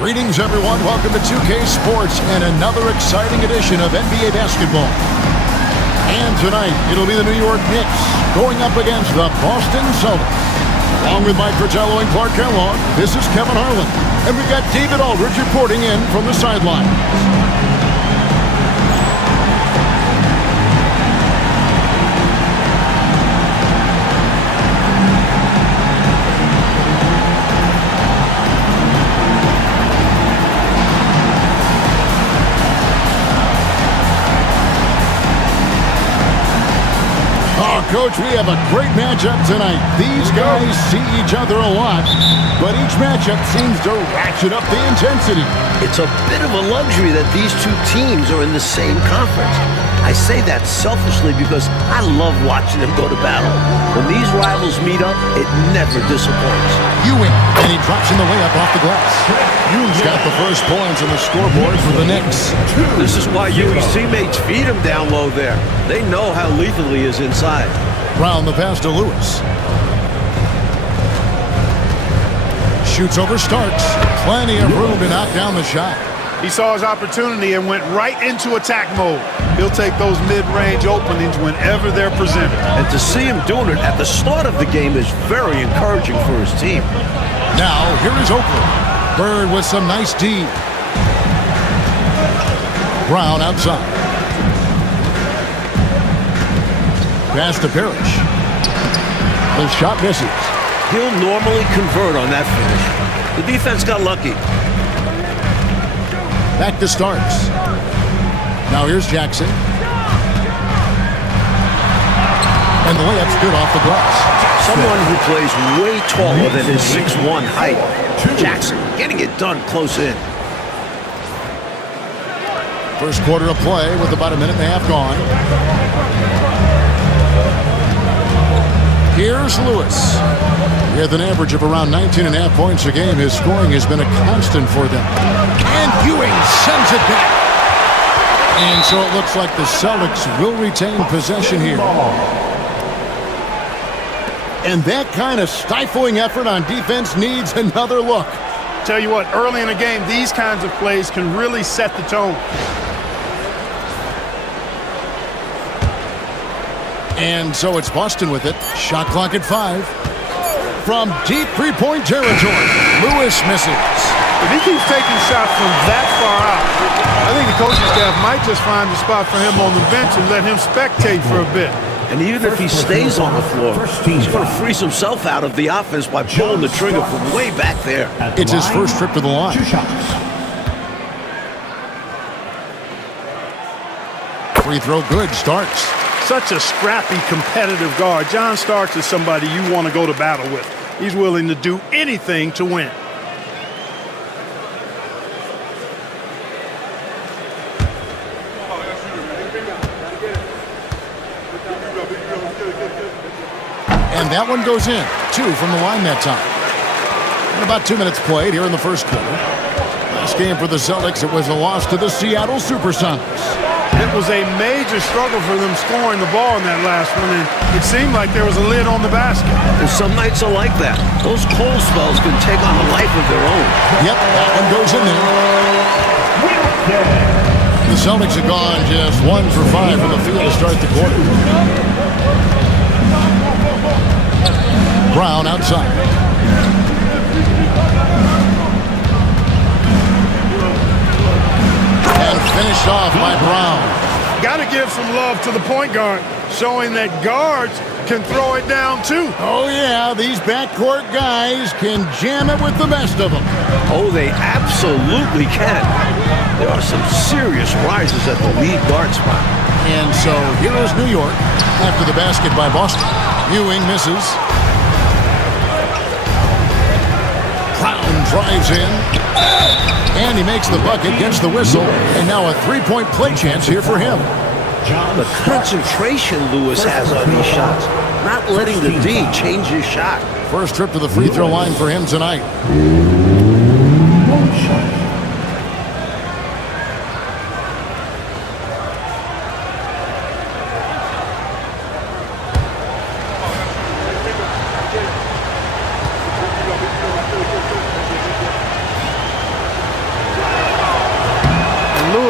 Greetings, everyone. Welcome to 2K Sports and another exciting edition of NBA basketball. And tonight, it'll be the New York Knicks going up against the Boston Celtics. Along with Mike Fratello and Clark Kellogg, this is Kevin Harlan. And we've got David Aldridge reporting in from the sidelines. Coach, we have a great matchup tonight. These guys see each other a lot, but each matchup seems to ratchet up the intensity. It's a bit of a luxury that these two teams are in the same conference. I say that selfishly because I love watching them go to battle. When these rivals meet up, it never disappoints. Ewing, and he drops in the layup off the glass. Ewing's got the first points on the scoreboard for the Knicks. This is why Ewing's teammates feed him down low there. They know how lethal he is inside. Brown the pass to Lewis. Shoots over Starks. Plenty of room to knock down the shot. He saw his opportunity and went right into attack mode. He'll take those mid-range openings whenever they're presented. And to see him doing it at the start of the game is very encouraging for his team. Now, here is Oakland. Bird with some nice D. Brown outside. Pass to Parrish. The shot misses. He'll normally convert on that finish. The defense got lucky. Back to Starks. Now here's Jackson. And the layup's good off the glass. Someone who plays way taller than his 6'1" height. Jackson getting it done close in. First quarter of play with about a minute and a half gone. Here's Lewis. With an average of around 19.5 points a game, his scoring has been a constant for them. And Ewing sends it back. And so it looks like the Celtics will retain possession here. And that kind of stifling effort on defense needs another look. Tell you what, early in the game, these kinds of plays can really set the tone. And so it's Boston with it. Shot clock at 5. From deep three-point territory, Lewis misses. If he keeps taking shots from that far out, I think the coaching staff might just find a spot for him on the bench and let him spectate for a bit. And even if he stays on the floor, he's going to freeze himself out of the offense by pulling the trigger from way back there. It's his first trip to the line. Free throw good. Starks. Such a scrappy, competitive guard. John Starks is somebody you want to go to battle with. He's willing to do anything to win. And that one goes in. 2 from the line that time. And about 2 minutes played here in the first quarter. Last game for the Celtics, it was a loss to the Seattle Supersonics. It was a major struggle for them scoring the ball in that last one, and it seemed like there was a lid on the basket. And some nights are like that. Those cold spells can take on a life of their own. Yep, that one goes in there. The Celtics have gone just 1 for 5 from the field to start the quarter. Brown outside. And finished off by Brown. Got to give some love to the point guard, showing that guards can throw it down too. Oh yeah, these backcourt guys can jam it with the best of them. Oh, they absolutely can. There are some serious rises at the lead guard spot. And so here is New York after the basket by Boston. Ewing misses. Brown drives in. And he makes the bucket, gets the whistle, and now a three-point play chance here for him. The concentration Lewis has on these shots, not letting the D change his shot. First trip to the free throw line for him tonight.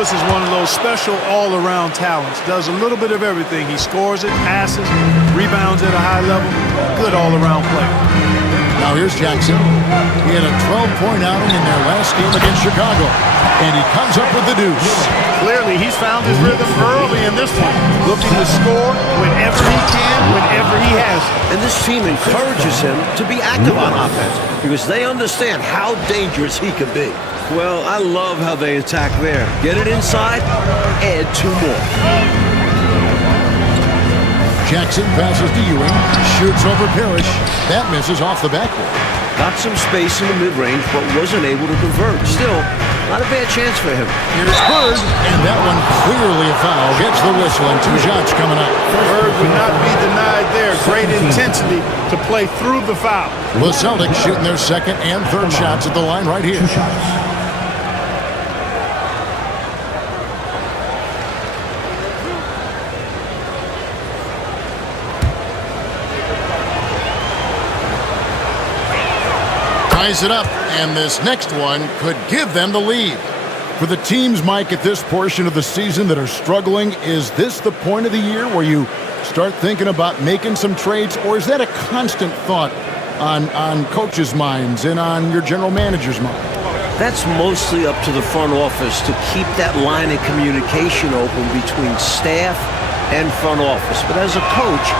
Lewis is one of those special all-around talents. Does a little bit of everything. He scores it, passes, rebounds at a high level. Good all-around player. Now here's Jackson. He had a 12-point outing in their last game against Chicago. And he comes up with the deuce. Clearly, he's found his rhythm early in this one. Looking to score whenever he can, whenever he has. And this team encourages him to be active on offense because they understand how dangerous he can be. Well, I love how they attack there. Get it inside, add 2 more. Jackson passes to Ewing, shoots over Parrish. That misses off the backboard. Got some space in the mid-range, but wasn't able to convert. Still, not a bad chance for him. Here's Bird, and that one clearly a foul. Gets the whistle, and 2 shots coming up. Bird would not be denied there. Great intensity to play through the foul. The Celtics shooting their second and third shots at the line right here. Ties it up, and this next one could give them the lead. For the teams, Mike, at this portion of the season that are struggling, is this the point of the year where you start thinking about making some trades, or is that a constant thought on coaches' minds and on your general manager's mind? That's mostly up to the front office to keep that line of communication open between staff and front office. But as a coach,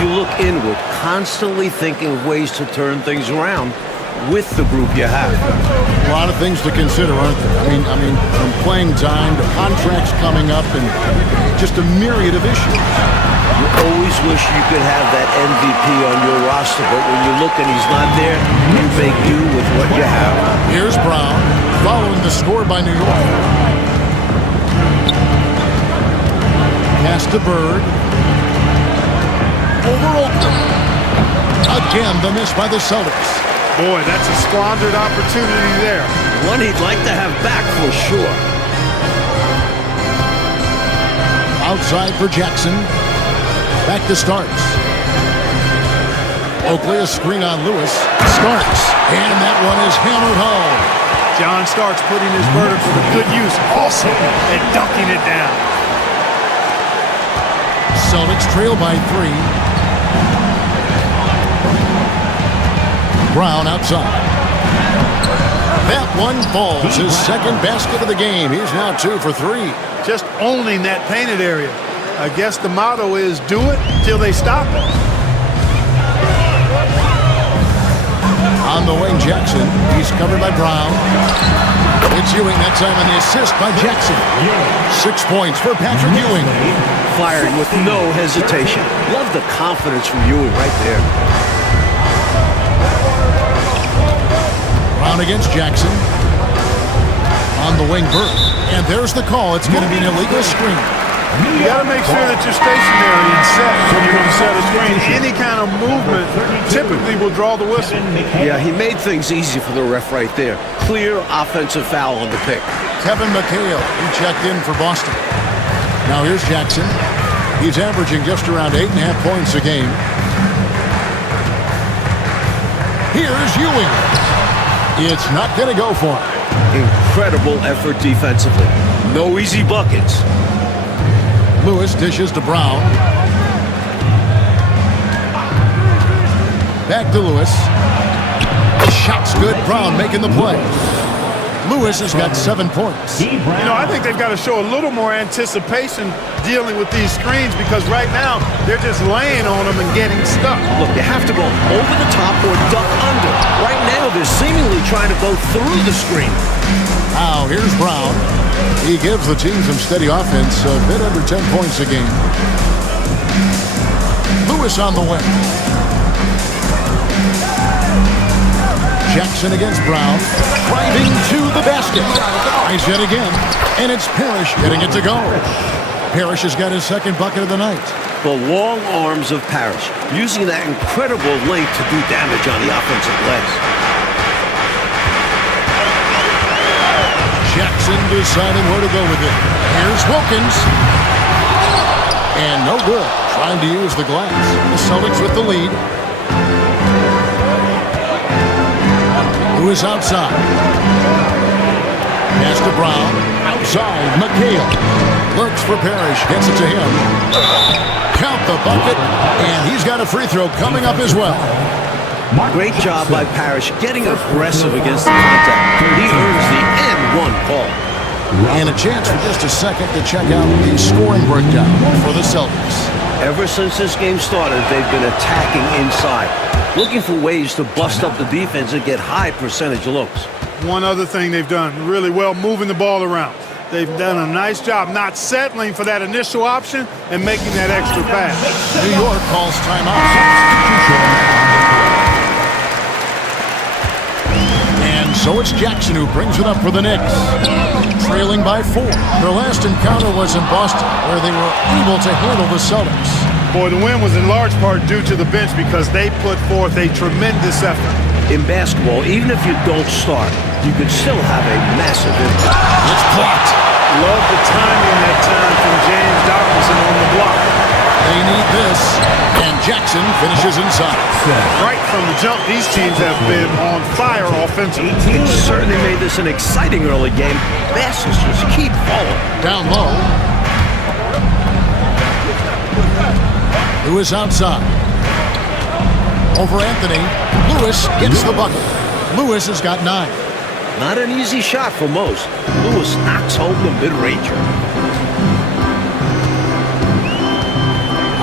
you look inward, constantly thinking of ways to turn things around with the group you have. A lot of things to consider, aren't there? I mean, from playing time to contracts coming up and just a myriad of issues. You always wish you could have that MVP on your roster, but when you look and he's not there, you make do with what you have. Here's Brown, following the score by New York. Pass to Bird. Over Oakland. Again, the miss by the Celtics. Boy, that's a squandered opportunity there. One he'd like to have back for sure. Outside for Jackson. Back to Starks. Oakley, a screen on Lewis. Starks. And that one is hammered home. John Starks putting his vertical to good use also and dunking it down. Celtics trail by 3. Brown outside. That one falls. His second basket of the game. He's now 2 for 3. Just owning that painted area. I guess the motto is do it till they stop it. On the wing, Jackson. He's covered by Brown. It's Ewing that time on the assist by Jackson. 6 points for Patrick Ewing. Firing with no hesitation. Love the confidence from Ewing right there. Brown against Jackson. On the wing, Burke. And there's the call. It's going to be an illegal screen. You got to make sure that you're stationary and set when you're going to set a screen. Any kind of movement typically will draw the whistle. Yeah, he made things easy for the ref right there. Clear offensive foul on the pick. Kevin McHale, he checked in for Boston. Now here's Jackson. He's averaging just around 8.5 points a game. Here's Ewing. It's not going to go for him. Incredible effort defensively. No easy buckets. Lewis dishes to Brown. Back to Lewis. Shot's good. Brown making the play. Lewis has got 7 points. You know, I think they've got to show a little more anticipation dealing with these screens because right now they're just laying on them and getting stuck. Look, you have to go over the top or duck under. Right now they're seemingly trying to go through the screen. Now here's Brown. He gives the team some steady offense, a bit under 10 points a game. Lewis on the wing. Jackson against Brown. Driving to the basket. Tries yet again. And it's Parrish getting it to go. Parrish has got his second bucket of the night. The long arms of Parrish, using that incredible length to do damage on the offensive glass. Jackson deciding where to go with it. Here's Wilkins. And no good. Trying to use the glass. The Celtics with the lead. Lewis outside. Pass to Brown. Outside, McHale. Looks for Parrish. Gets it to him. Count the bucket. And he's got a free throw coming up as well. Great job by Parrish getting aggressive against the contact. He earns the N1 call. And a chance for just a second to check out the scoring breakdown for the Celtics. Ever since this game started, they've been attacking inside, looking for ways to bust up the defense and get high percentage looks. One other thing they've done really well, moving the ball around. They've done a nice job not settling for that initial option and making that extra pass. New York calls timeout. And so it's Jackson who brings it up for the Knicks. Trailing by 4. Their last encounter was in Boston, where they were able to handle the Celtics. Boy, the win was in large part due to the bench because they put forth a tremendous effort. In basketball, even if you don't start, you can still have a massive impact. It's blocked. Love the timing that time from James Dobson on the block. They need this, and Jackson finishes inside. Right from the jump, these teams have been on fire offensively. It certainly made this an exciting early game. Baskets just keep falling. Down low. Lewis outside. Over Anthony. Lewis gets the bucket. Lewis has got 9. Not an easy shot for most. Lewis knocks home the mid-ranger.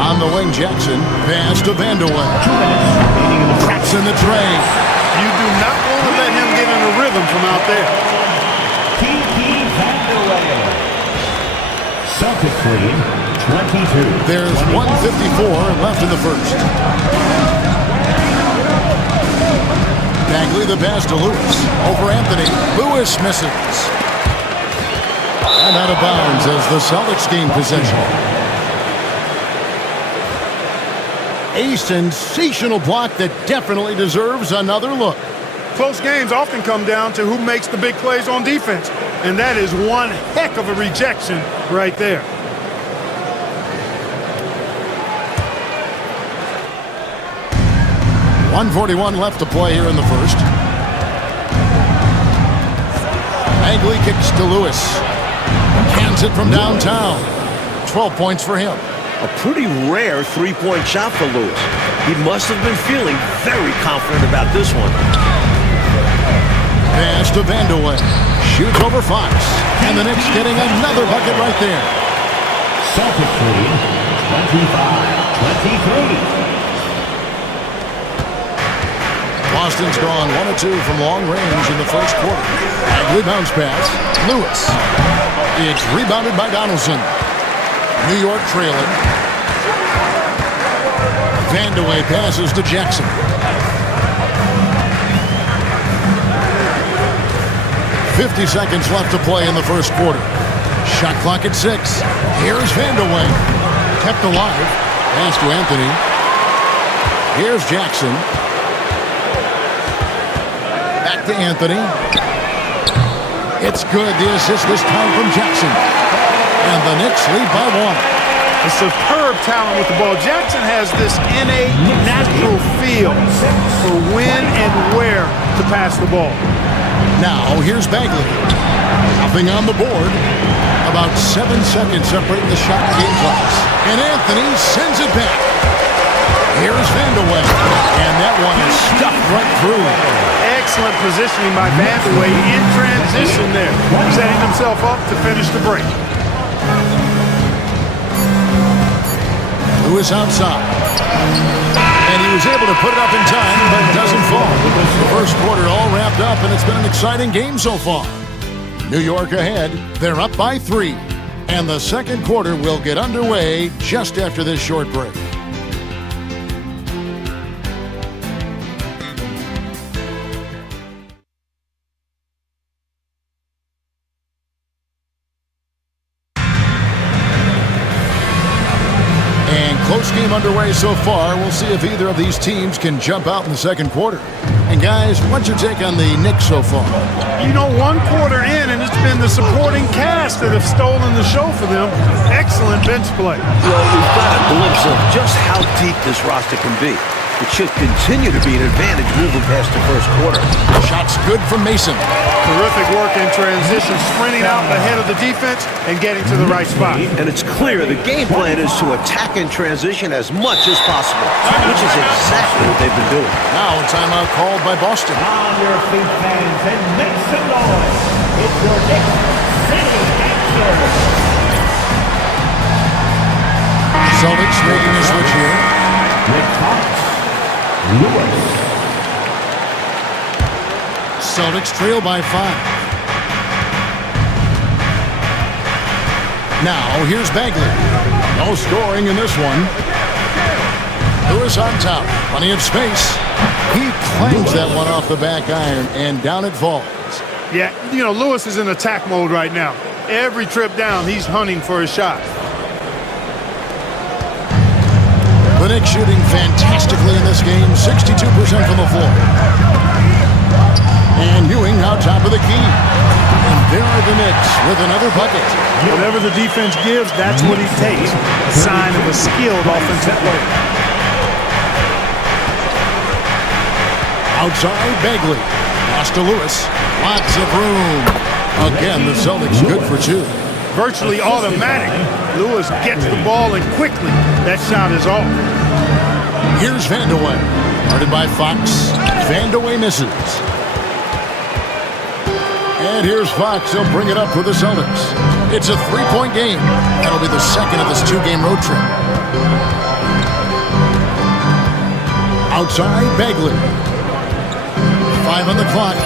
On the wing, Jackson. Pass to Vanderway. Traps in the tray. You do not want to let him get in a rhythm from out there. Celtics lead 22. There's 1:54 left in the first. Bagley the pass to Lewis. Over Anthony. Lewis misses. And out of bounds as the Celtics gain possession. A sensational block that definitely deserves another look. Close games often come down to who makes the big plays on defense. And that is one heck of a rejection right there. .141 left to play here in the first. Bagley kicks to Lewis. Cans it from downtown. 12 points for him. A pretty rare three-point shot for Lewis. He must have been feeling very confident about this one. Pass to Vanderway. Shoots over Fox. And the Knicks getting another bucket right there. Celtics lead 25-23. Boston's gone 1 of 2 from long range in the first quarter. Bagley bounce pass. Lewis. It's rebounded by Donaldson. New York trailing. Vanderway passes to Jackson. .50 seconds left to play in the first quarter. Shot clock at 6. Here's Vanderway. Kept alive. Pass to Anthony. Here's Jackson. Back to Anthony. It's good. The assist this time from Jackson. And the Knicks lead by 1. A superb talent with the ball. Jackson has this innate, natural feel for when and where to pass the ball. Now, here's Bagley. Nothing on the board. About 7 seconds separating the shot game clocks. And Anthony sends it back. Here's Vanderway. And that one is stuffed right through. Excellent positioning by Vanderway in transition there. Setting himself up to finish the break. Lewis outside. And he was able to put it up in time, but it doesn't fall. The first quarter all wrapped up, and it's been an exciting game so far. New York ahead. They're up by 3. And the second quarter will get underway just after this short break. Close game underway so far. We'll see if either of these teams can jump out in the second quarter. And guys, what's your take on the Knicks so far? You know, 1 quarter in, and it's been the supporting cast that have stolen the show for them. Excellent bench play. Well, we've got a glimpse of just how deep this roster can be. It should continue to be an advantage moving past the first quarter. Shot's good from Mason. Terrific work in transition, sprinting out ahead of the defense and getting to the right spot. And it's clear the game plan is to attack in transition as much as possible, which is exactly what they've been doing. Now a timeout called by Boston. On your feet, fans, and make some noise. It's your Knicks City Answer. Celtics making a switch here. With Fox, Lewis. Celtics trail by 5. Now here's Bagley. No scoring in this one. Lewis on top. Plenty of space. He clangs that one off the back iron, and down it falls. Yeah, you know, Lewis is in attack mode right now. Every trip down, he's hunting for a shot. The Knicks shooting fantastically in this game, 62% from the floor. And Ewing out top of the key. And there are the Knicks with another bucket. Whatever the defense gives, that's what he takes. A sign of a skilled offensive player. Outside, Bagley. Pass to Lewis. Lots of room. Again, the Celtics good for 2. Virtually automatic. Lewis gets the ball, and quickly that shot is off. Here's Vandeweghe. Guarded by Fox. Vandeweghe misses. And here's Fox. He'll bring it up for the Celtics. It's a 3-point game. That'll be the second of this 2-game road trip. Outside, Bagley. 5 on the clock.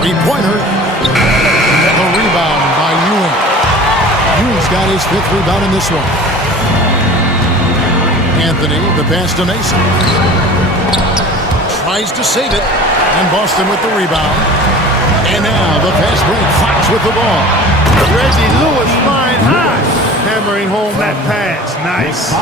3-pointer. And the rebound by Ewing. Ewing's got his 5th rebound in this one. Anthony, the pass to Mason. Tries to save it. And Boston with the rebound. And now the pass break. Fox with the ball. Reggie Lewis flying high. Hammering home that pass. Nice.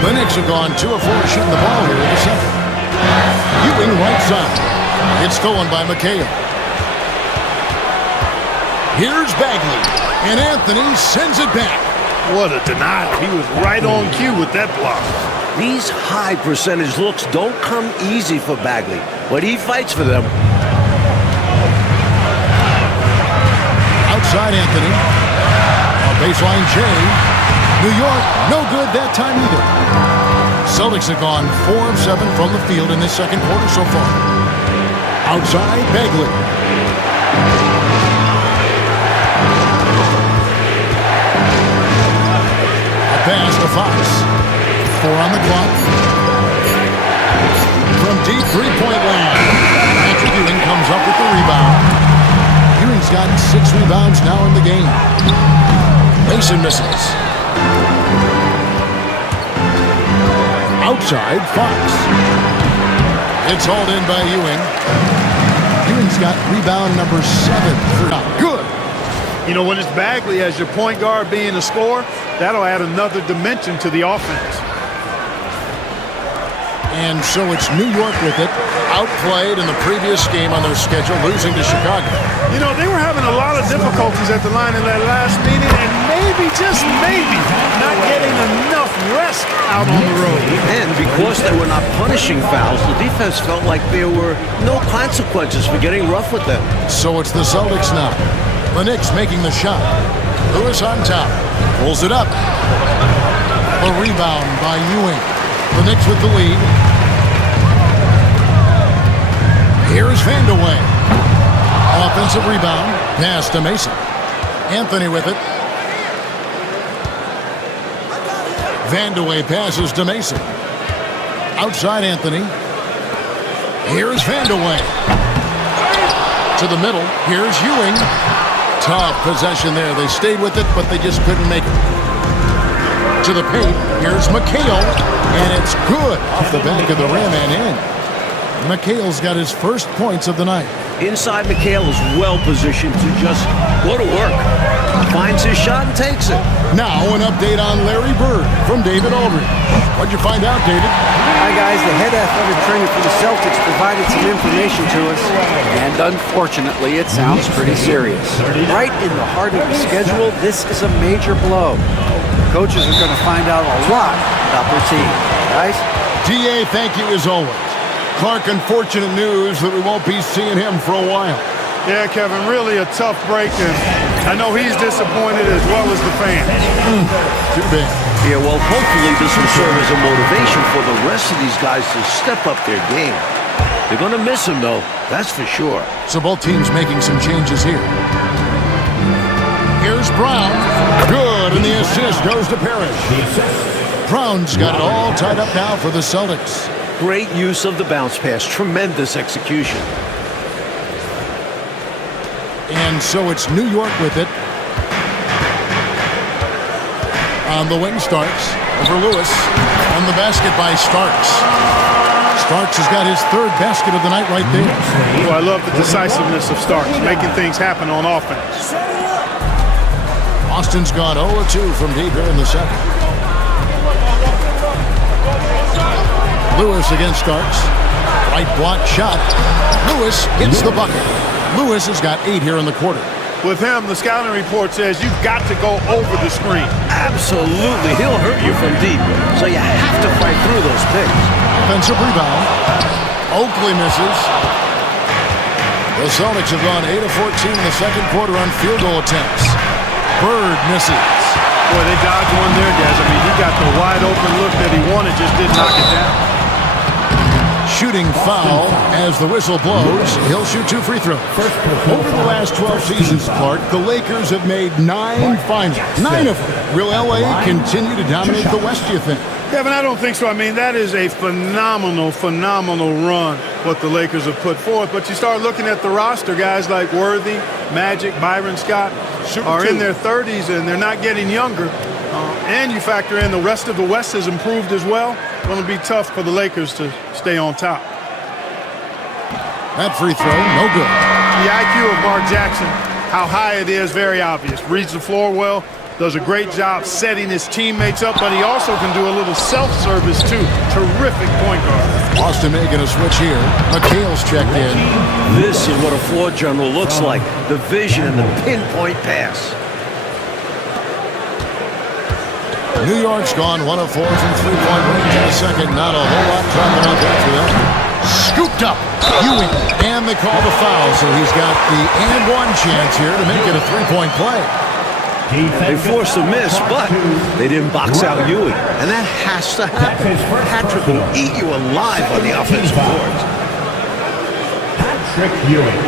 The Knicks have gone 2 of 4 shooting the ball here in the second. Ewing right side. It's stolen by McHale. Here's Bagley. And Anthony sends it back. What a denial. He was right on cue with that block. These high percentage looks don't come easy for Bagley, but he fights for them. Outside Anthony. A baseline J. New York, no good that time either. Celtics have gone 4 of 7 from the field in this second quarter so far. Outside Bagley. Pass to Fox. 4 on the clock. From deep 3-point land. Patrick Ewing comes up with the rebound. Ewing's got 6 rebounds now in the game. Mason misses. Outside, Fox. It's hauled in by Ewing. Ewing's got rebound number 7. Good. You know, when it's Bagley as your point guard being a scorer, that'll add another dimension to the offense. And so it's New York with it. Outplayed in the previous game on their schedule, losing to Chicago. You know, they were having a lot of difficulties at the line in that last meeting, and maybe, just maybe, not getting enough rest out on the road. And because they were not punishing fouls, the defense felt like there were no consequences for getting rough with them. So it's the Celtics now. The Knicks making the shot. Lewis on top. Pulls it up. The rebound by Ewing. The Knicks with the lead. Here's Vandeweghe. Offensive rebound. Pass to Mason. Anthony with it. Vandeweghe passes to Mason. Outside Anthony. Here's Vandeweghe. To the middle. Here's Ewing. Tough possession there. They stayed with it, but they just couldn't make it. To the paint. Here's McHale. And it's good off the back of the rim and in. McHale's got his first points of the night. Inside, McHale is well positioned to just go to work. finds his shot and takes it. Now an update on Larry Bird from David Aldridge. What'd you find out, David? Hi, guys. The head athletic trainer for the Celtics provided some information to us, and unfortunately, it sounds pretty serious. Right in the heart of the schedule, this is a major blow. Coaches are going to find out a lot about their team. Guys? DA, thank you as always. Clark, unfortunate news that we won't be seeing him for a while. Yeah, Kevin, really a tough break, and I know he's disappointed as well as the fans. Too bad. Yeah, well, hopefully this will serve as a motivation for the rest of these guys to step up their game. They're going to miss him, though. That's for sure. So both teams making some changes here. Here's Brown. Good, and the assist goes to Parrish. Brown's got it all tied up now for the Celtics. Great use of the bounce pass. Tremendous execution. And so it's New York with it. On the wing, Starks over Lewis. On the basket by Starks. Starks has got his third basket of the night right there. Well, I love the decisiveness of Starks, making things happen on offense. Austin's gone 0-2 from deep here in the second. Lewis against Starks. Right block shot. Lewis gets the bucket. Lewis has got 8 here in the quarter. With him, the scouting report says you've got to go over the screen. Absolutely. He'll hurt you from deep, so you have to fight through those picks. Offensive rebound. Oakley misses. The Celtics have gone 8 of 14 in the second quarter on field goal attempts. Bird misses. Boy, they dodged one there, guys. I mean, he got the wide open look that he wanted, just didn't knock it down. Shooting foul as the whistle blows. He'll shoot 2 free throws. Over the last 12 seasons, Clark, the Lakers have made 9 finals. 9 of them. Will LA continue to dominate the West, do you think? Kevin, I don't think so. I mean, that is a phenomenal run what the Lakers have put forth. But you start looking at the roster, guys like Worthy, Magic, Byron Scott are in their 30s, and they're not getting younger. And you factor in the rest of the West has improved as well. It's going to be tough for the Lakers to stay on top. That free throw, no good. The IQ of Mark Jackson, how high it is, very obvious. Reads the floor well, does a great job setting his teammates up, but he also can do a little self-service too. Terrific point guard. Austin making a switch here. McHale's checked in. This is what a floor general looks like. The vision and the pinpoint pass. New York's gone 1 of 4 from three-point range in the second. Not a whole lot dropping out there for them. Scooped up. Ewing. And they call the foul, so he's got the and-one chance here to make it a three-point play. They forced a miss, but they didn't box out Ewing. And that has to happen. Patrick will eat you alive on the offensive boards. Patrick Ewing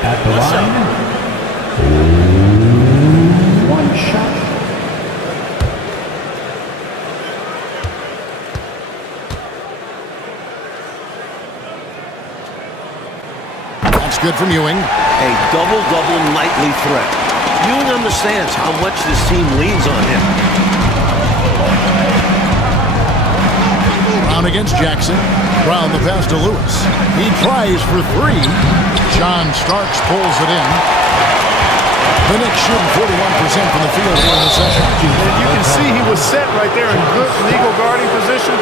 at the line. One shot. That's good from Ewing. A double-double nightly threat. Ewing understands how much this team leans on him. Brown against Jackson. Brown the pass to Lewis. He tries for 3. John Starks pulls it in. The Knicks shooting 41% from the field here in the second. And you can see he was set right there in good legal guarding position.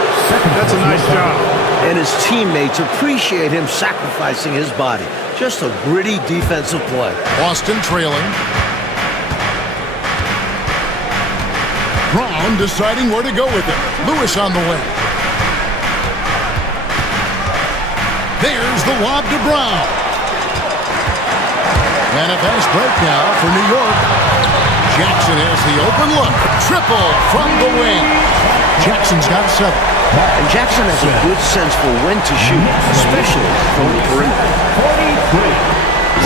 That's a nice job. And his teammates appreciate him sacrificing his body. Just a gritty defensive play. Boston trailing. Brown deciding where to go with it. Lewis on the way. There's the lob to Brown. And a fast break now for New York. Jackson has the open look. Triple from the wing. Jackson's got 7. And Jackson has a good sense for when to shoot, especially from the perimeter.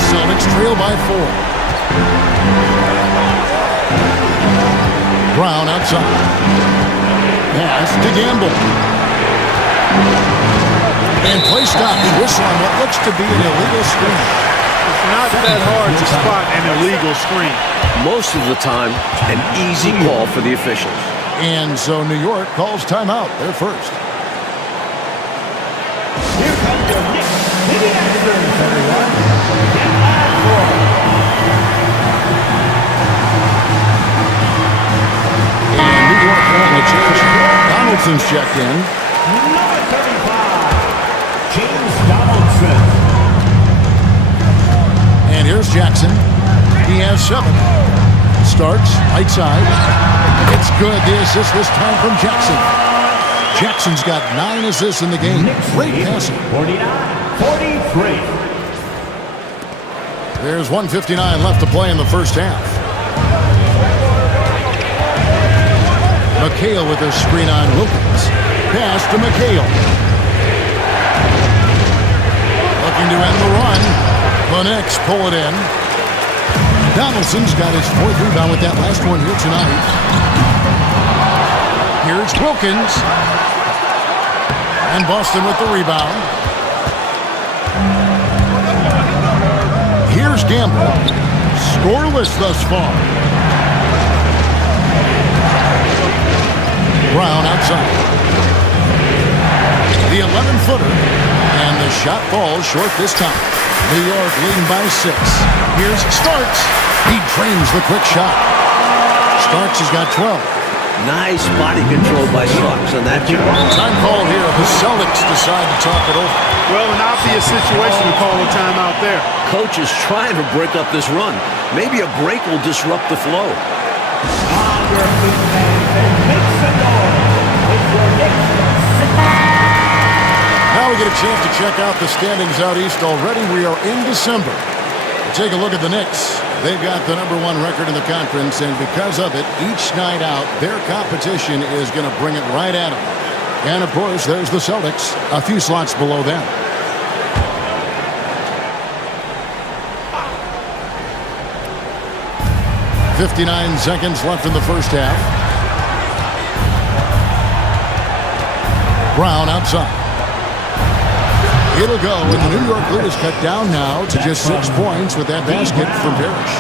Celtics trail by 4. Brown outside. Pass to Gamble. And play stops. Whistle on what looks to be an illegal screen. It's not that hard to spot an illegal screen. Most of the time, an easy call for the officials. And so New York calls timeout. They're first. Here comes the Knicks. The Masters, everyone. Get live for Donaldson's checked in. Number 35, James Donaldson. And here's Jackson. He has 7. Starks, right side. It's good. The assist this time from Jackson. Jackson's got 9 assists in the game. Great passing. 49-43. There's 1:59 left to play in the first half. McHale with a screen on Wilkins. Pass to McHale. Looking to end the run. The Knicks pull it in. Donaldson's got his 4th rebound with that last one here tonight. Here's Wilkins. And Boston with the rebound. Here's Gamble. Scoreless thus far. Brown outside. The 11-footer. And the shot falls short this time. New York leading by 6. Here's Starks. He drains the quick shot. Starks has got 12. Nice body control by Starks on that job. Time call here. The Celtics decide to talk it over. Well, an obvious situation to call a timeout there. Coach is trying to break up this run. Maybe a break will disrupt the flow. On your feet, fans, and make some noise. It's your Knicks. Now we get a chance to check out the standings out east already. We are in December. Take a look at the Knicks. They've got the #1 record in the conference, and because of it, each night out, their competition is going to bring it right at them. And, of course, there's the Celtics, a few slots below them. .59 seconds left in the first half. Brown outside. It'll go, and the New York lead is cut down now to just 6 points with that basket from Parrish.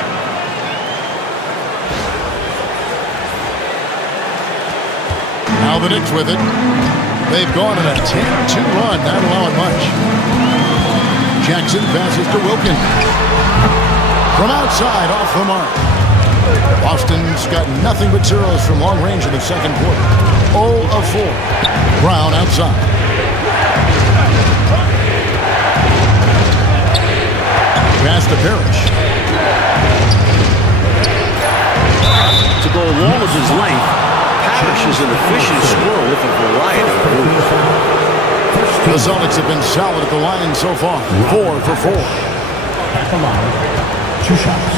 Now the Knicks with it. They've gone on a 10-2 run, not allowing much. Jackson passes to Wilkins. From outside, off the mark. Boston's got nothing but zeros from long range in the second quarter. 0 of 4. Brown outside. Pass to Parrish. To go along with his length, Parrish is an efficient scorer with a variety of moves. The Celtics have been solid at the line so far. 4 for 4. At the line, 2 shots.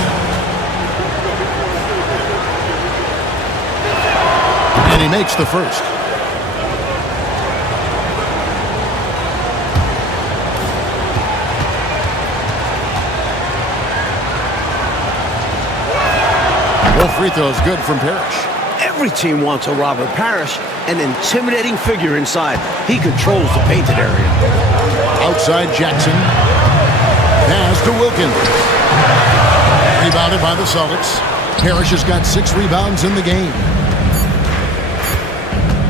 And he makes the first. Both free throws good from Parrish. Every team wants a Robert Parrish, an intimidating figure inside. He controls the painted area. Outside Jackson. Pass to Wilkins. Rebounded by the Celtics. Parrish has got 6 rebounds in the game.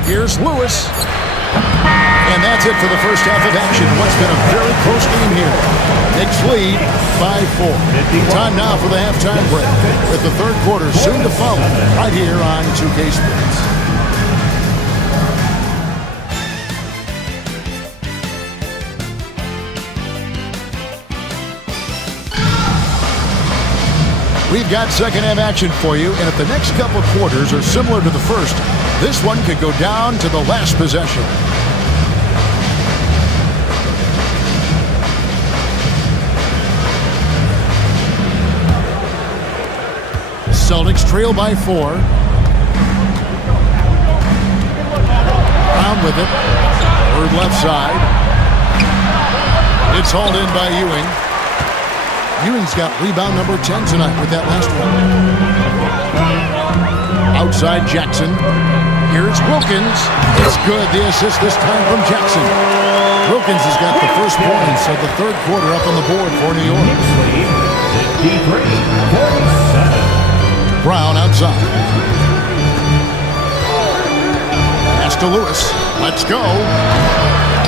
Here's Lewis. And that's it for the first half of action. What's been a very close game here. Knicks lead by 4. Time now for the halftime break, with the third quarter soon to follow right here on 2K Sports. We've got second half action for you, and if the next couple quarters are similar to the first, this one could go down to the last possession. Celtics trail by 4. Brown with it. Bird left side. It's hauled in by Ewing. Ewing's got rebound number 10 tonight with that last one. Outside Jackson. Here's Wilkins. It's good. The assist this time from Jackson. Wilkins has got the first points of the third quarter up on the board for New York. Knicks lead 53-47. Brown outside. Pass to Lewis. Let's go.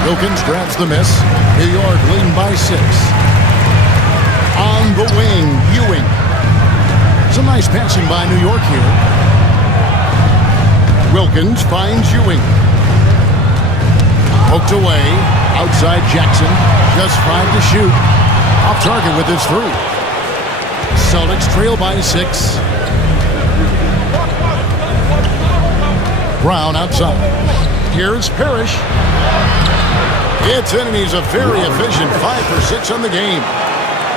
Wilkins grabs the miss. New York leading by 6. On the wing, Ewing. Some nice passing by New York here. Wilkins finds Ewing. Poked away. Outside Jackson. Just 5 to shoot. Off target with his 3. Celtics trail by 6. Brown outside. Here's Parrish. It's in, and he's a very efficient 5 for 6 on the game.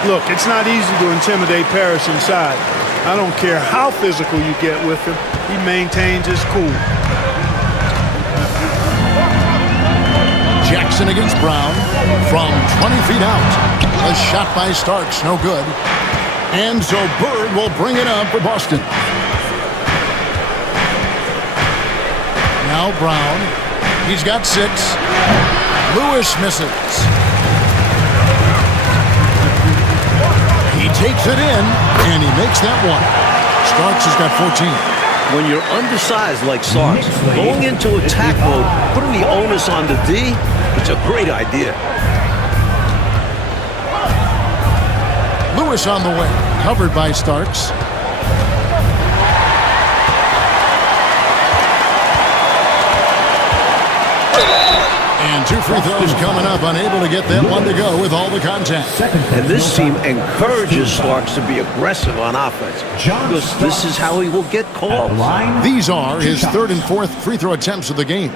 Look, it's not easy to intimidate Parrish inside. I don't care how physical you get with him. He maintains his cool. Jackson against Brown from 20 feet out. A shot by Starks, no good. And so Bird will bring it up for Boston. Now Brown. He's got 6. Lewis misses. He takes it in, and he makes that one. Starks has got 14. When you're undersized like Starks, going into attack mode, putting the onus on the D, it's a great idea. Lewis on the way, covered by Starks. And 2 free throws coming up, unable to get that one to go with all the contact. And this team encourages Starks to be aggressive on offense because this is how he will get calls. These are his 3rd and 4th free throw attempts of the game.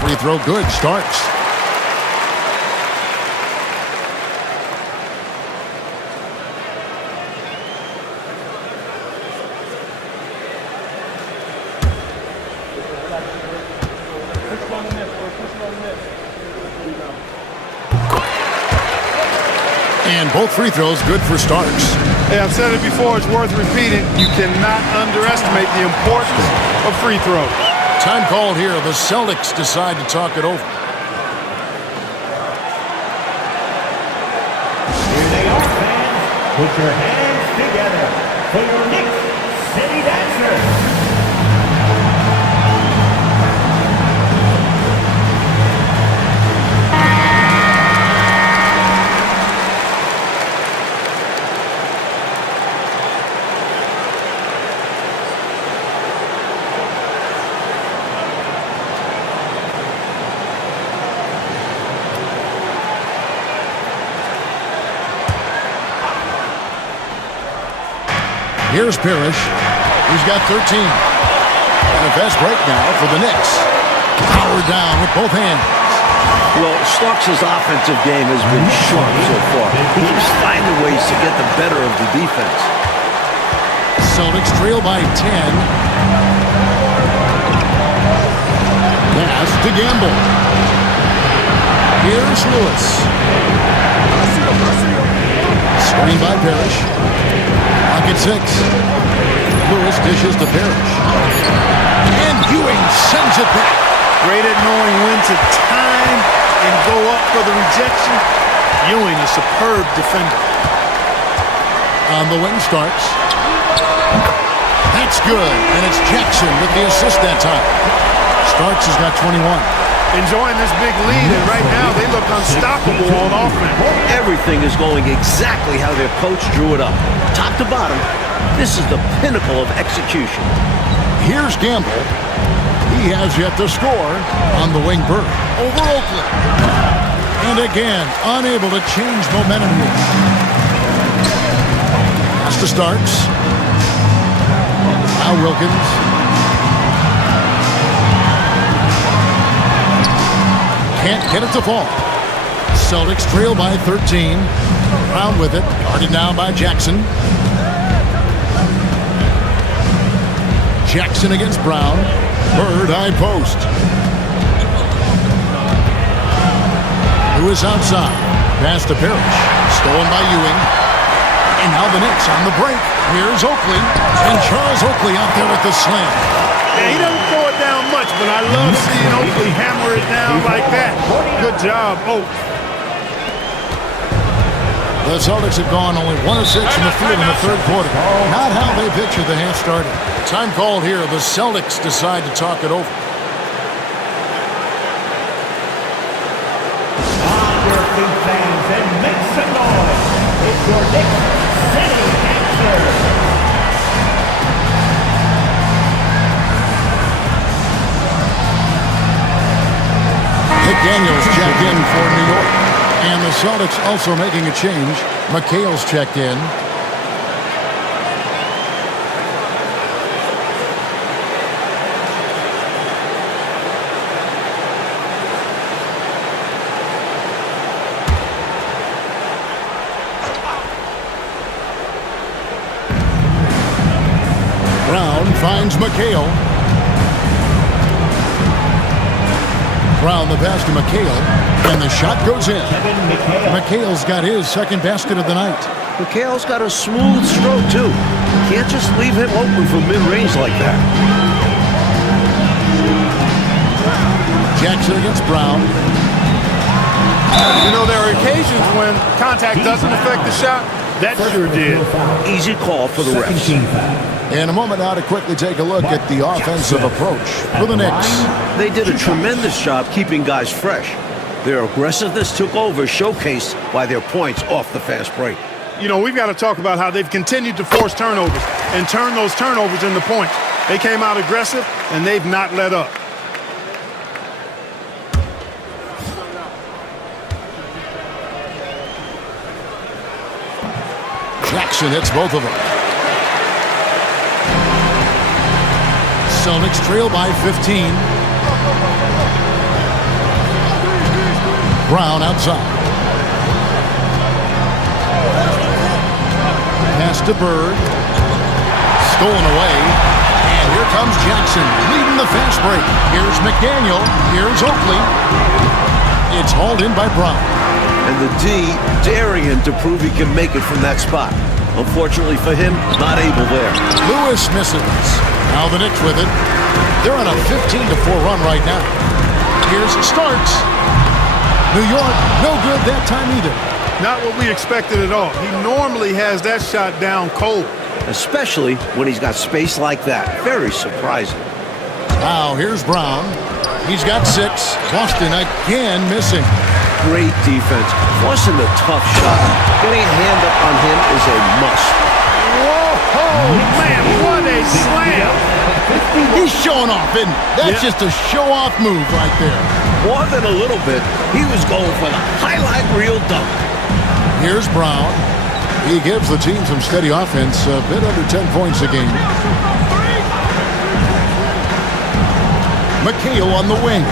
Free throw good, Starks. And both free throws good for Starks. Hey, I've said it before, it's worth repeating. You cannot underestimate the importance of free throws. Time called here. The Celtics decide to talk it over. Here they are, fans. Put your hands together for your Knicks City Dancers. Here's Parrish. He's got 13. And a fast break now for the Knicks. Powered down with both hands. Well, Starks' offensive game has been sharp so far. He keeps finding ways to get the better of the defense. Celtics trail by 10. Pass to Gamble. Here's Lewis. Screen by Parrish. Pocket 6. Lewis dishes to Parrish. And Ewing sends it back. Great at knowing when to time and go up for the rejection. Ewing, a superb defender. On the wing, Starks. That's good. And it's Jackson with the assist that time. Starks has got 21. Enjoying this big lead, and right now they look unstoppable on offense. Everything is going exactly how their coach drew it up. Top to bottom, this is the pinnacle of execution. Here's Gamble. He has yet to score on the wing Bird over Oakland. And again, unable to change momentum here. Pass to Starks. Now Wilkins. Can't get it to fall. Celtics trail by 13. Brown with it. Guarded down by Jackson. Jackson against Brown. Bird high post. Lewis outside. Pass to Parrish. Stolen by Ewing. And now the Knicks on the break. Here's Oakley. And Charles Oakley out there with the slam. Yeah, he doesn't throw it down much, but I love seeing Oakley hammer it down like that. Good job, Oak. The Celtics have gone only 1 of 6 in the field in the third quarter. Not how they pictured the half started. Time called here. The Celtics decide to talk it over. On your feet, fans. Knicks City Dancers. McDaniels checked in for New York. And the Celtics also making a change. McHale's checked in. Brown finds McHale. Brown the pass to McHale, and the shot goes in. McHale's got his second basket of the night. McHale's got a smooth stroke, too. Can't just leave him open from mid-range like that. Jackson against Brown. You know, there are occasions when contact doesn't affect the shot. That sure did. Easy call for the refs. In a moment now to quickly take a look at the offensive approach for the Knicks. They did a tremendous job keeping guys fresh. Their aggressiveness took over, showcased by their points off the fast break. You know, we've got to talk about how they've continued to force turnovers and turn those turnovers into points. They came out aggressive, and they've not let up. Jackson hits both of them. Celtics trail by 15. Brown outside. Pass to Bird. Stolen away. And here comes Jackson leading the fast break. Here's McDaniel. Here's Oakley. It's hauled in by Brown. And the D daring him to prove he can make it from that spot. Unfortunately for him, not able there. Lewis misses. Now the Knicks with it. They're on a 15-4 run right now. Here's Starks. New York, no good that time either. Not what we expected at all. He normally has that shot down cold. Especially when he's got space like that. Very surprising. Now here's Brown. He's got 6. Boston again missing. Great defense. Forcing the tough shot. Getting a hand up on him is a must. Whoa, man, what a slam. He's showing off, isn't he? That's just a show-off move right there. More than a little bit. He was going for the highlight reel dunk. Here's Brown. He gives the team some steady offense, a bit under 10 points a game. McHale on the wing.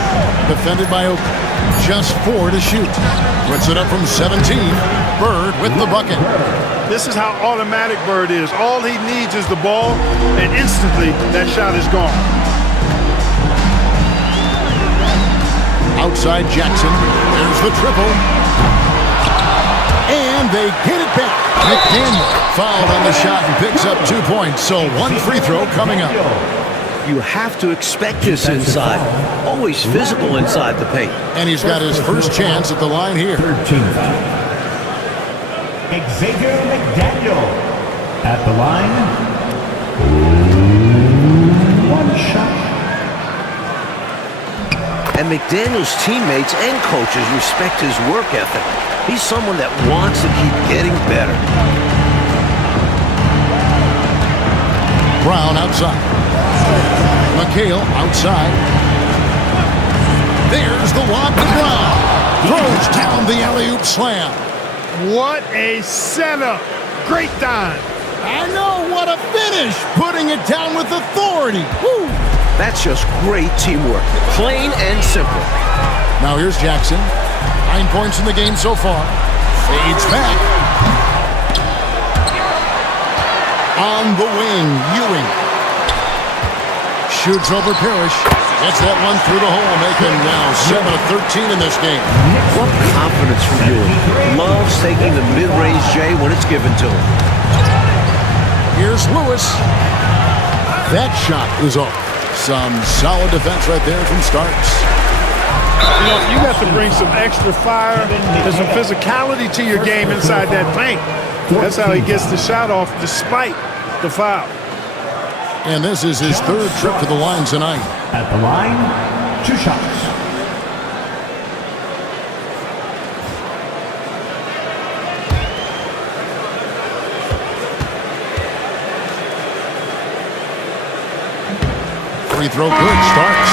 Defended by Oakley. Just 4 to shoot. Puts it up from 17. Bird with the bucket. This is how automatic Bird is. All he needs is the ball, and instantly that shot is gone. Outside Jackson. There's the triple. And they get it back. McDaniel fouled on the shot and picks up 2 points. So 1 free throw coming up. You have to expect this inside. Always physical inside the paint. And he's got his first chance at the line here. Xavier McDaniel at the line. 1 shot. And McDaniel's teammates and coaches respect his work ethic. He's someone that wants to keep getting better. Brown outside. McHale outside. There's the lob to Brown. Throws down the alley-oop slam. What a setup. Great dime. I know, what a finish. Putting it down with authority. Woo. That's just great teamwork. Plain and simple. Now here's Jackson. 9 points in the game so far. Fades back. On the wing, Ewing. Shoots over Parrish. Gets that one through the hole, making now 7 of 13 in this game. What confidence from Ewing. Loves taking the mid-range J when it's given to him. Here's Lewis. That shot is off. Some solid defense right there from Starks. You know, you got to bring some extra fire and some physicality to your game inside that paint. That's how he gets the shot off despite the foul. And this is his 3rd trip to the line tonight. At the line, 2 shots. free throw good. Starks.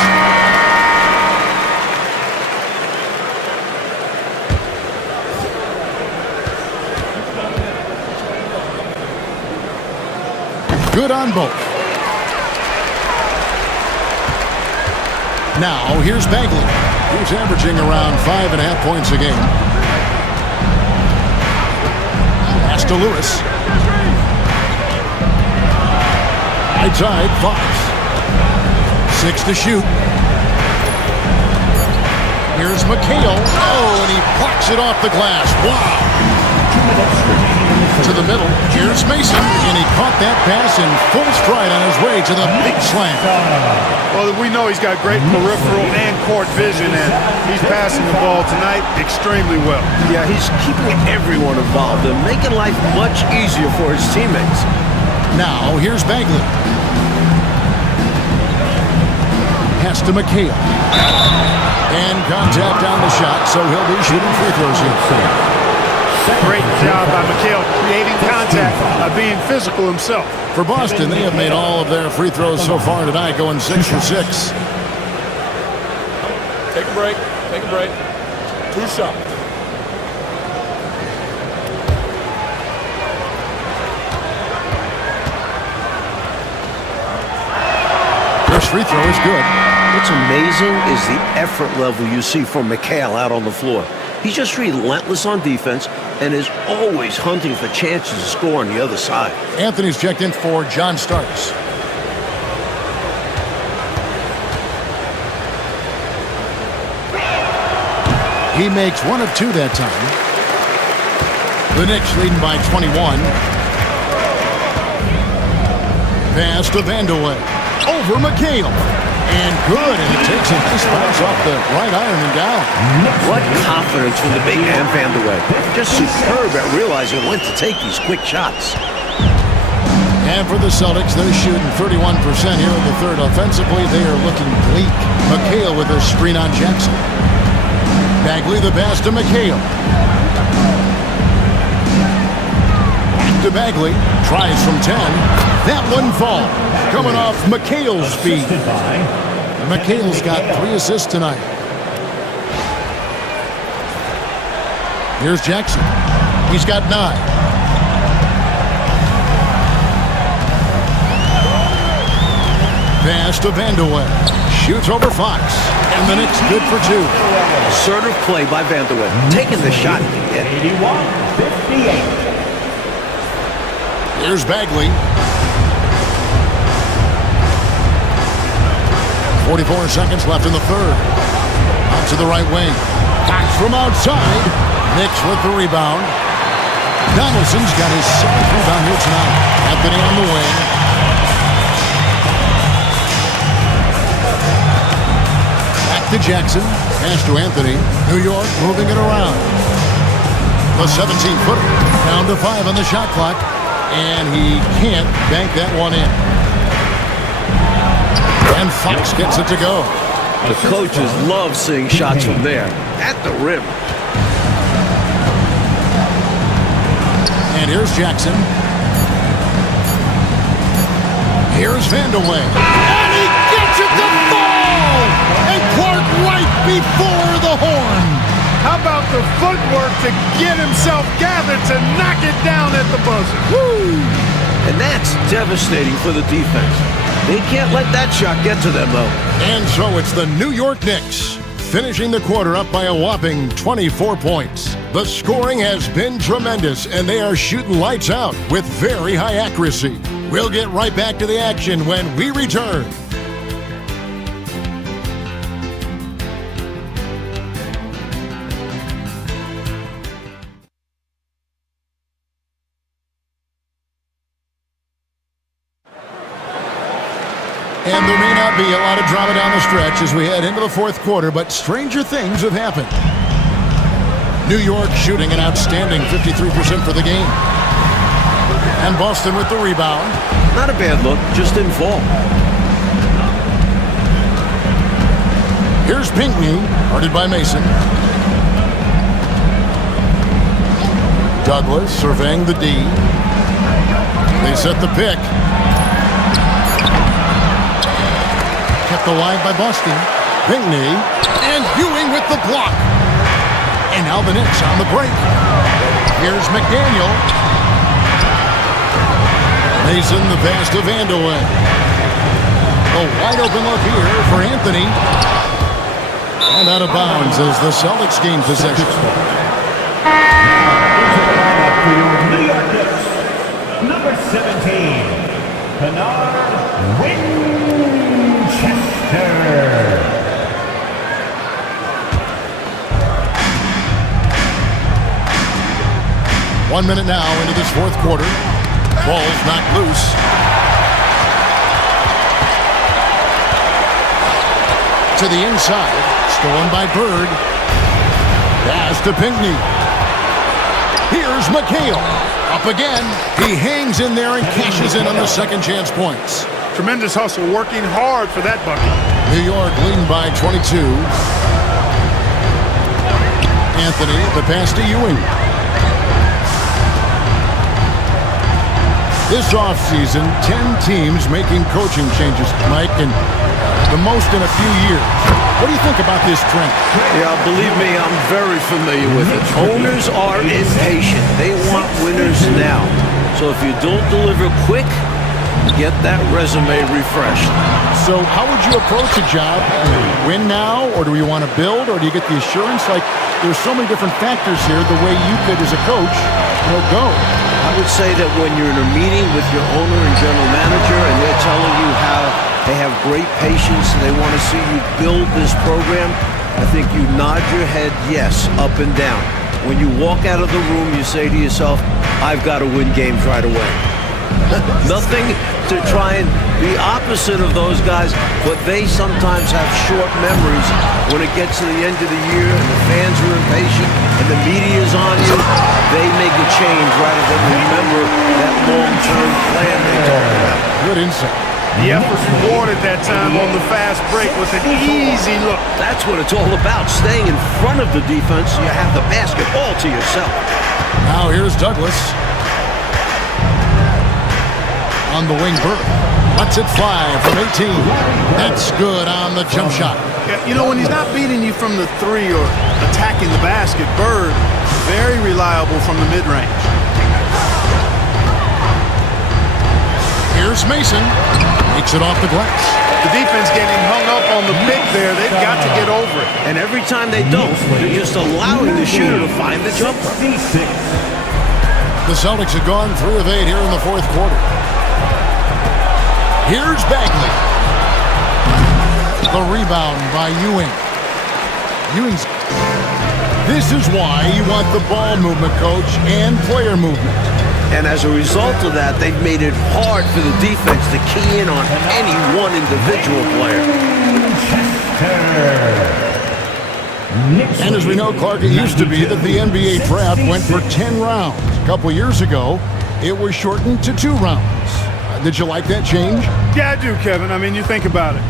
Good on both. Now, here's Bagley. He's averaging around 5.5 points a game. Pass to Lewis. Right side, Fox. 6 to shoot. Here's McHale. Oh, and he blocks it off the glass. Wow. To the middle. Here's Mason. And he caught that pass in full stride on his way to the big slam. Well, we know he's got great peripheral and court vision, and he's passing the ball tonight extremely well. Yeah, he's keeping everyone involved and making life much easier for his teammates. Now, here's Bagley. Pass to McHale. And contact on the shot, so he'll be shooting free throws here. Great job by McHale creating contact by being physical himself. For Boston, they have made all of their free throws so far tonight, going 6 for 6. Take a break. Take a break. 2 shots. First free throw is good. What's amazing is the effort level you see from McHale out on the floor. He's just relentless on defense and is always hunting for chances to score on the other side. Anthony's checked in for John Starks. He makes 1 of 2 that time. The Knicks leading by 21. Pass to Vandeweghe. Over McHale. And good, and he takes a nice bounce off the right iron and down. What confidence from the big man Vandeweghe. Just superb at realizing when to take these quick shots. And for the Celtics, they're shooting 31% here in the third. Offensively, they are looking bleak. McHale with a screen on Jackson. Bagley the pass to McHale. Back to Bagley. Tries from 10. That one falls. Coming off McHale's feet. McHale's got 3 assists tonight. Here's Jackson. He's got 9. Pass to Vandeweghe. Shoots over Fox. And the Knicks good for 2. Assertive play by Vandeweghe. Taking the shot he can get. 81-58. Here's Bagley. 44 seconds left in the third. Out to the right wing. Fox from outside. Knicks with the rebound. Donaldson's got his 7th rebound here tonight. Anthony on the wing. Back to Jackson. Pass to Anthony. New York moving it around. The 17-footer. Down to 5 on the shot clock. And he can't bank that one in. And Fox gets it to go. The coaches love seeing shots from there. At the rim. And here's Jackson. Here's Vandeweghe. And he gets it to fall! And Clark right before the horn. How about the footwork to get himself gathered to knock it down at the buzzer? Woo! And that's devastating for the defense. They can't let that shot get to them, though. And so it's the New York Knicks, finishing the quarter up by a whopping 24 points. The scoring has been tremendous, and they are shooting lights out with very high accuracy. We'll get right back to the action when we return. And there may not be a lot of drama down the stretch as we head into the fourth quarter, but stranger things have happened. New York shooting an outstanding 53% for the game. And Boston with the rebound. Not a bad look, just didn't fall. Here's Pinckney, guarded by Mason. Douglas surveying the D. They set the pick. Kept alive by Boston. Pinckney. And Ewing with the block. And now the Knicks on the break. Here's McDaniel. Mason the pass to Vanderway. A wide open look here for Anthony. And out of bounds as the Celtics gain possession. For your New York Knicks, number 17, Bernard Winchester. 1 minute now into this fourth quarter. Ball's knocked loose. To the inside. Stolen by Bird. Pass to Pinckney. Here's McHale. Up again. He hangs in there and cashes in on the second chance points. Tremendous hustle, working hard for that bucket. New York leading by 22. Anthony, the pass to Ewing. This offseason, 10 teams making coaching changes, Mike, and the most in a few years. What do you think about this trend? Yeah, believe me, I'm very familiar with it. Owners are impatient. They want winners now. So if you don't deliver quick, get that resume refreshed. So how would you approach a job? Win now, or do you want to build, or do you get the assurance? Like, there's so many different factors here, the way you could, as a coach, go. I would say that when you're in a meeting with your owner and general manager and they're telling you how they have great patience and they want to see you build this program, I think you nod your head yes, up and down. When you walk out of the room, you say to yourself, I've got to win games right away. Nothing to try and be opposite of those guys, but they sometimes have short memories when it gets to the end of the year and the fans are impatient and the media's on you. They make a change rather than remember that long-term plan they talked about. Good insight. The effort's rewarded that time on the fast break with an easy look. That's what it's all about, staying in front of the defense so you have the basket all to yourself. Now here's Douglas. On the wing, Bird. Lets it fly from 18. That's good on the jump shot. Yeah, you know, when he's not beating you from the three or attacking the basket, Bird, very reliable from the mid-range. Here's Mason. Makes it off the glass. The defense getting hung up on the pick there. They've got to get over it. And every time they don't, they're just allowing the shooter to find the jumper. The Celtics have gone 3 of 8 here in the fourth quarter. Here's Bagley. The rebound by Ewing. Ewing's. This is why you want the ball movement, coach, and player movement. And as a result of that, they've made it hard for the defense to key in on any one individual player. And as we know, Clark, it used to be that the NBA draft went for 10 rounds. A couple years ago, it was shortened to 2 rounds. Did you like that change? Yeah, I do, Kevin. I mean, you think about it.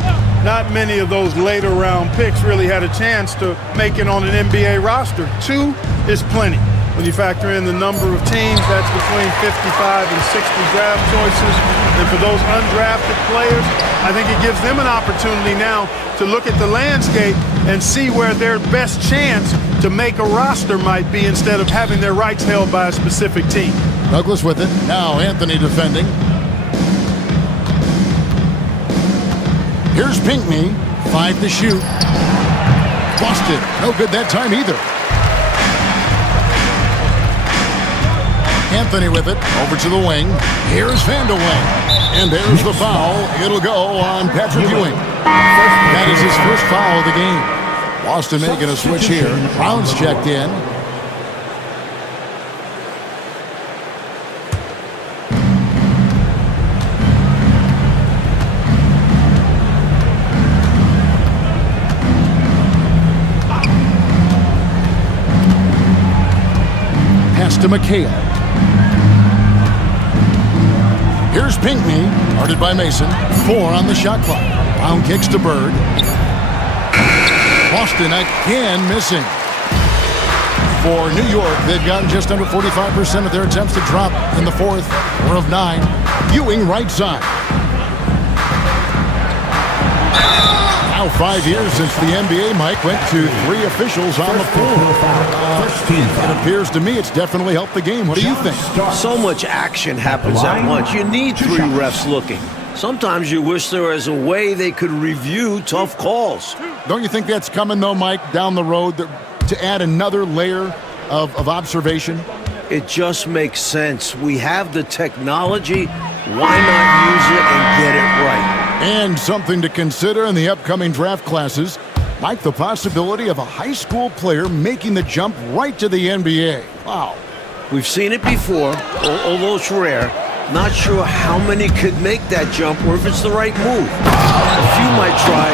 Not many of those later round picks really had a chance to make it on an NBA roster. 2 is plenty. When you factor in the number of teams, that's between 55 and 60 draft choices. And for those undrafted players, I think it gives them an opportunity now to look at the landscape and see where their best chance to make a roster might be instead of having their rights held by a specific team. Douglas with it. Now Anthony defending. Here's Pinckney. 5 to shoot. Boston. No good that time either. Anthony with it. Over to the wing. Here's Vanderway. And there's the foul. It'll go on Patrick Ewing. That is his first foul of the game. Boston making a switch here. Brown's checked in. Pass to McHale. Here's Pinckney, guarded by Mason. 4 on the shot clock. Brown kicks to Bird. Boston again missing. For New York, they've gotten just under 45% of their attempts to drop in the fourth. 4 of 9. Ewing right side. Now 5 years since the NBA, Mike, went to 3 officials on the floor. It appears to me it's definitely helped the game. What do you think? So much action happens at once. You need 3 refs looking. Sometimes you wish there was a way they could review tough calls. Don't you think that's coming, though, Mike, down the road to add another layer of observation? It just makes sense. We have the technology. Why not use it and get it right? And something to consider in the upcoming draft classes, Mike, the possibility of a high school player making the jump right to the NBA. Wow. We've seen it before, although it's rare. Not sure how many could make that jump or if it's the right move. A few might try.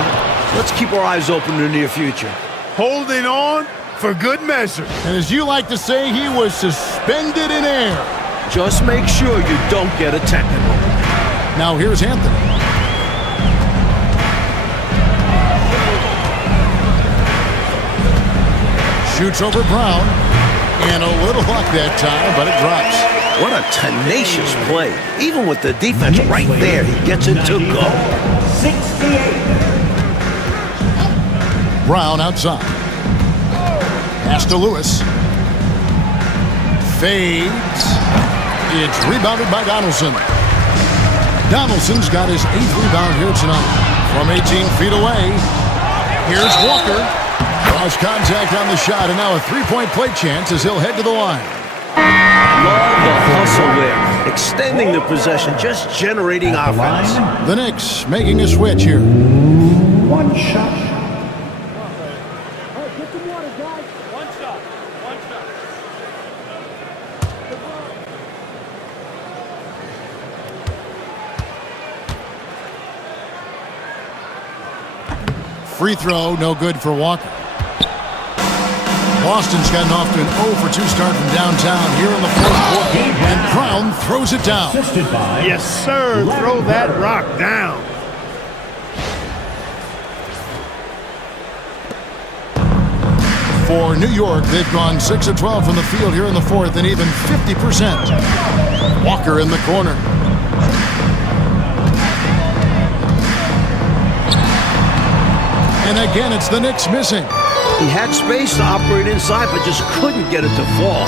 Let's keep our eyes open in the near future. Holding on for good measure. And as you like to say, he was suspended in air. Just make sure you don't get a technical. Now here's Anthony. Shoots over Brown. And a little luck that time, but it drops. What a tenacious play. Even with the defense right there, he gets it to go. 68. Brown outside. Pass to Lewis. Fades. It's rebounded by Donaldson. Donaldson's got his 8th rebound here tonight. From 18 feet away, here's Walker. Draws contact on the shot, and now a 3-point play chance as he'll head to the line. Love the hustle there. Extending the possession, just generating offense. The Knicks making a switch here. 1 shot. Free throw, no good for Walker. Boston's gotten off to an 0-for-2 start from downtown here in the 4th quarter. And Brown throws it down. Assisted by Yes, sir. Throw that rock down. For New York, they've gone 6 of 12 from the field here in the 4th and even 50%. Walker in the corner. And again, it's the Knicks missing. He had space to operate inside, but just couldn't get it to fall.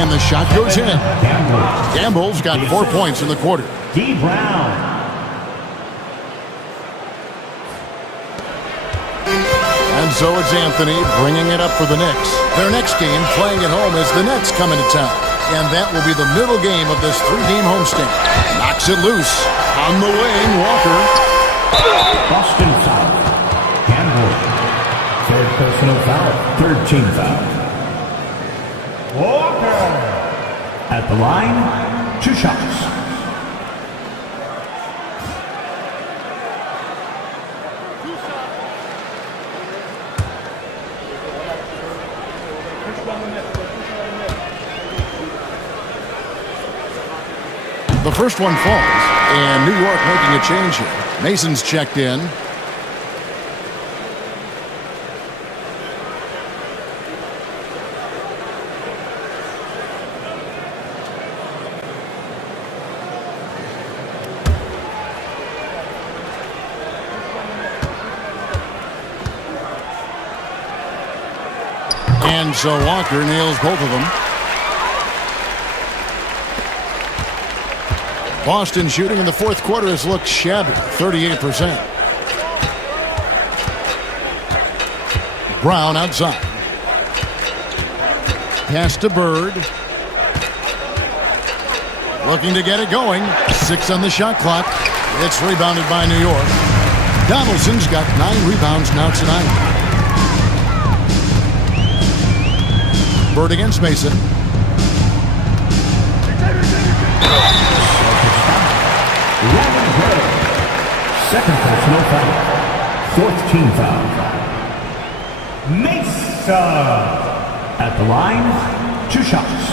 And the shot goes in. Gamble's got 4 points in the quarter. D. Brown. And so it's Anthony bringing it up for the Knicks. Their next game, playing at home, is the Nets coming to town. And that will be the middle game of this 3-game homestand. Knocks it loose. On the wing, Walker. Boston foul. Campbell. 3rd personal foul. 3rd team foul. Walker. At the line, 2 shots. The first one falls, and New York making a change here. Mason's checked in. And so Walker nails both of them. Boston shooting in the 4th quarter has looked shabby, 38%. Brown outside. Pass to Bird. Looking to get it going. 6 on the shot clock. It's rebounded by New York. Donaldson's got 9 rebounds now tonight. Bird against Mason. Second personal foul. 4th team foul. Mesa. At the line, 2 shots.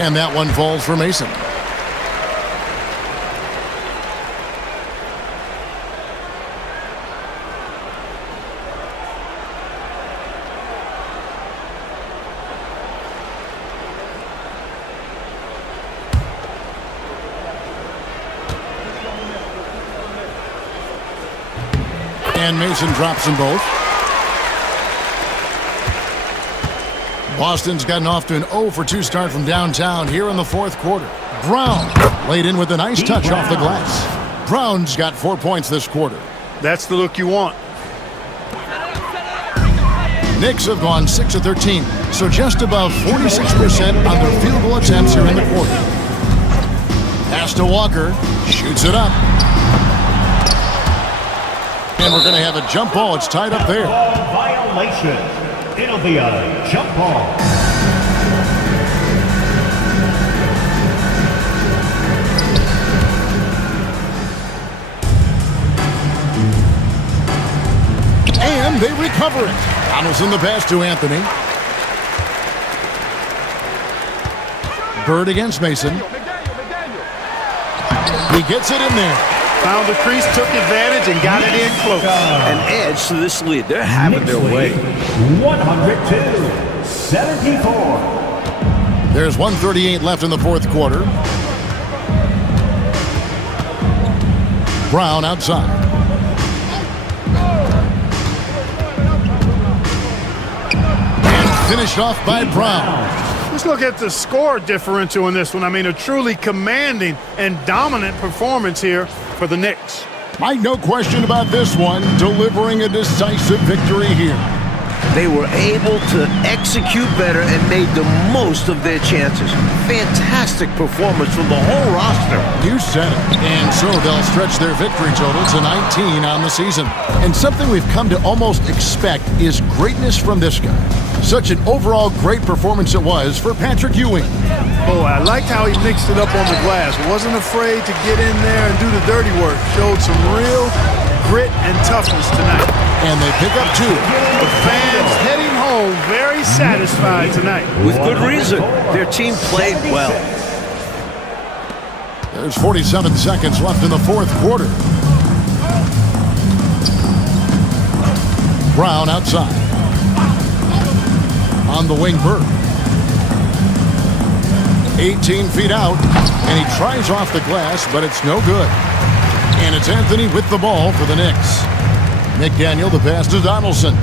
And that one falls for Mason. And Mason drops them both. Boston's gotten off to an 0 for 2 start from downtown here in the fourth quarter. Brown laid in with a nice touch off the glass. Brown's got 4 points this quarter. That's the look you want. Knicks have gone 6 of 13, so just above 46% on their field goal attempts here in the quarter. Pass to Walker, shoots it up. And we're going to have a jump ball. It's tied up there. Violation. It'll be a jump ball. And they recover it. Donaldson the pass to Anthony. Bird against Mason. He gets it in there. Found the crease, took advantage, and got it in close. An edge to this lead. They're having their way. 102-74. There's 1:38 left in the fourth quarter. Brown outside. And finished off by Brown. Let's look at the score differential in this one. I mean, a truly commanding and dominant performance here for the Knicks. Mike, no question about this one, delivering a decisive victory here. They were able to execute better and made the most of their chances. Fantastic performance from the whole roster. You said it. And so they'll stretch their victory total to 19 on the season. And something we've come to almost expect is greatness from this guy. Such an overall great performance it was for Patrick Ewing. Oh, I liked how he mixed it up on the glass. Wasn't afraid to get in there and do the dirty work. Showed some real grit and toughness tonight. And they pick up 2. The fans heading home very satisfied tonight. With good reason. Their team played well. There's 47 seconds left in the fourth quarter. Brown outside. On the wing, Bird. 18 feet out, and he tries off the glass, but it's no good. And it's Anthony with the ball for the Knicks. McDaniel, the pass to Donaldson.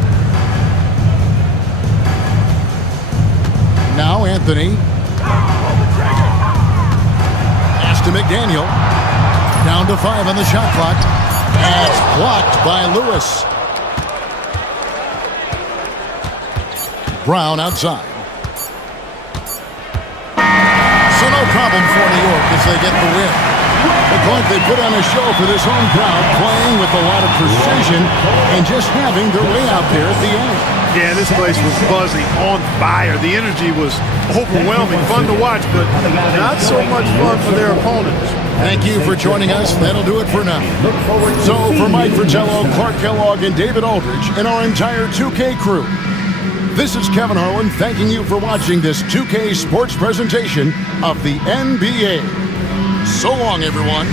Now Anthony. Pass to McDaniel. Down to 5 on the shot clock. And it's blocked by Lewis. Brown outside. So no problem for New York as they get the win. Look like they put on a show for this home crowd, playing with a lot of precision and just having their way out there at the end. Yeah, this place was buzzing, on fire. The energy was overwhelming, fun to watch, but not so much fun for their opponents. Thank you for joining us. That'll do it for now. So for Mike Fratello, Clark Kellogg, and David Aldridge, and our entire 2K crew, this is Kevin Harlan thanking you for watching this 2K Sports presentation of the NBA. So long, everyone.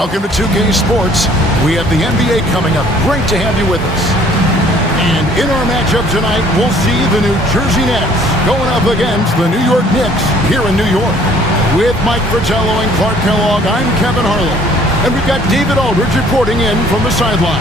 Welcome to 2K Sports. We have the NBA coming up. Great to have you with us. And in our matchup tonight, we'll see the New Jersey Nets going up against the New York Knicks here in New York. With Mike Fratello and Clark Kellogg, I'm Kevin Harlan. And we've got David Aldridge reporting in from the sideline.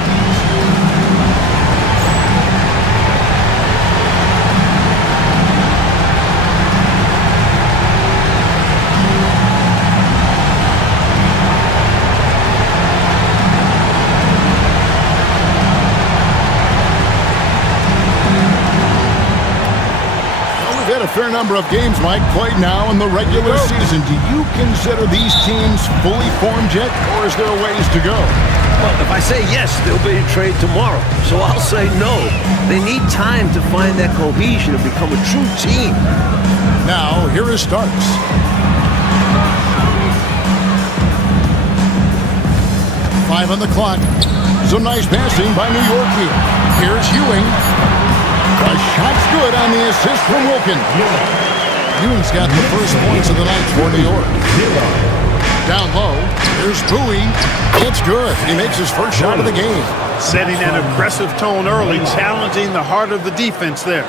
A fair a number of games, Mike, played now in the regular season. Do you consider these teams fully formed yet, or is there a ways to go? Well, if I say yes, they'll be a trade tomorrow. So I'll say no. They need time to find that cohesion and become a true team. Now, here is Starks. Five on the clock. Some nice passing by New York here. Here's Ewing. A shot's good on the assist from Wilkins. Ewing's got the first points of the night for New York. Down low, here's Bowie. It's good. He makes his first shot of the game. Setting an aggressive tone early, challenging the heart of the defense there.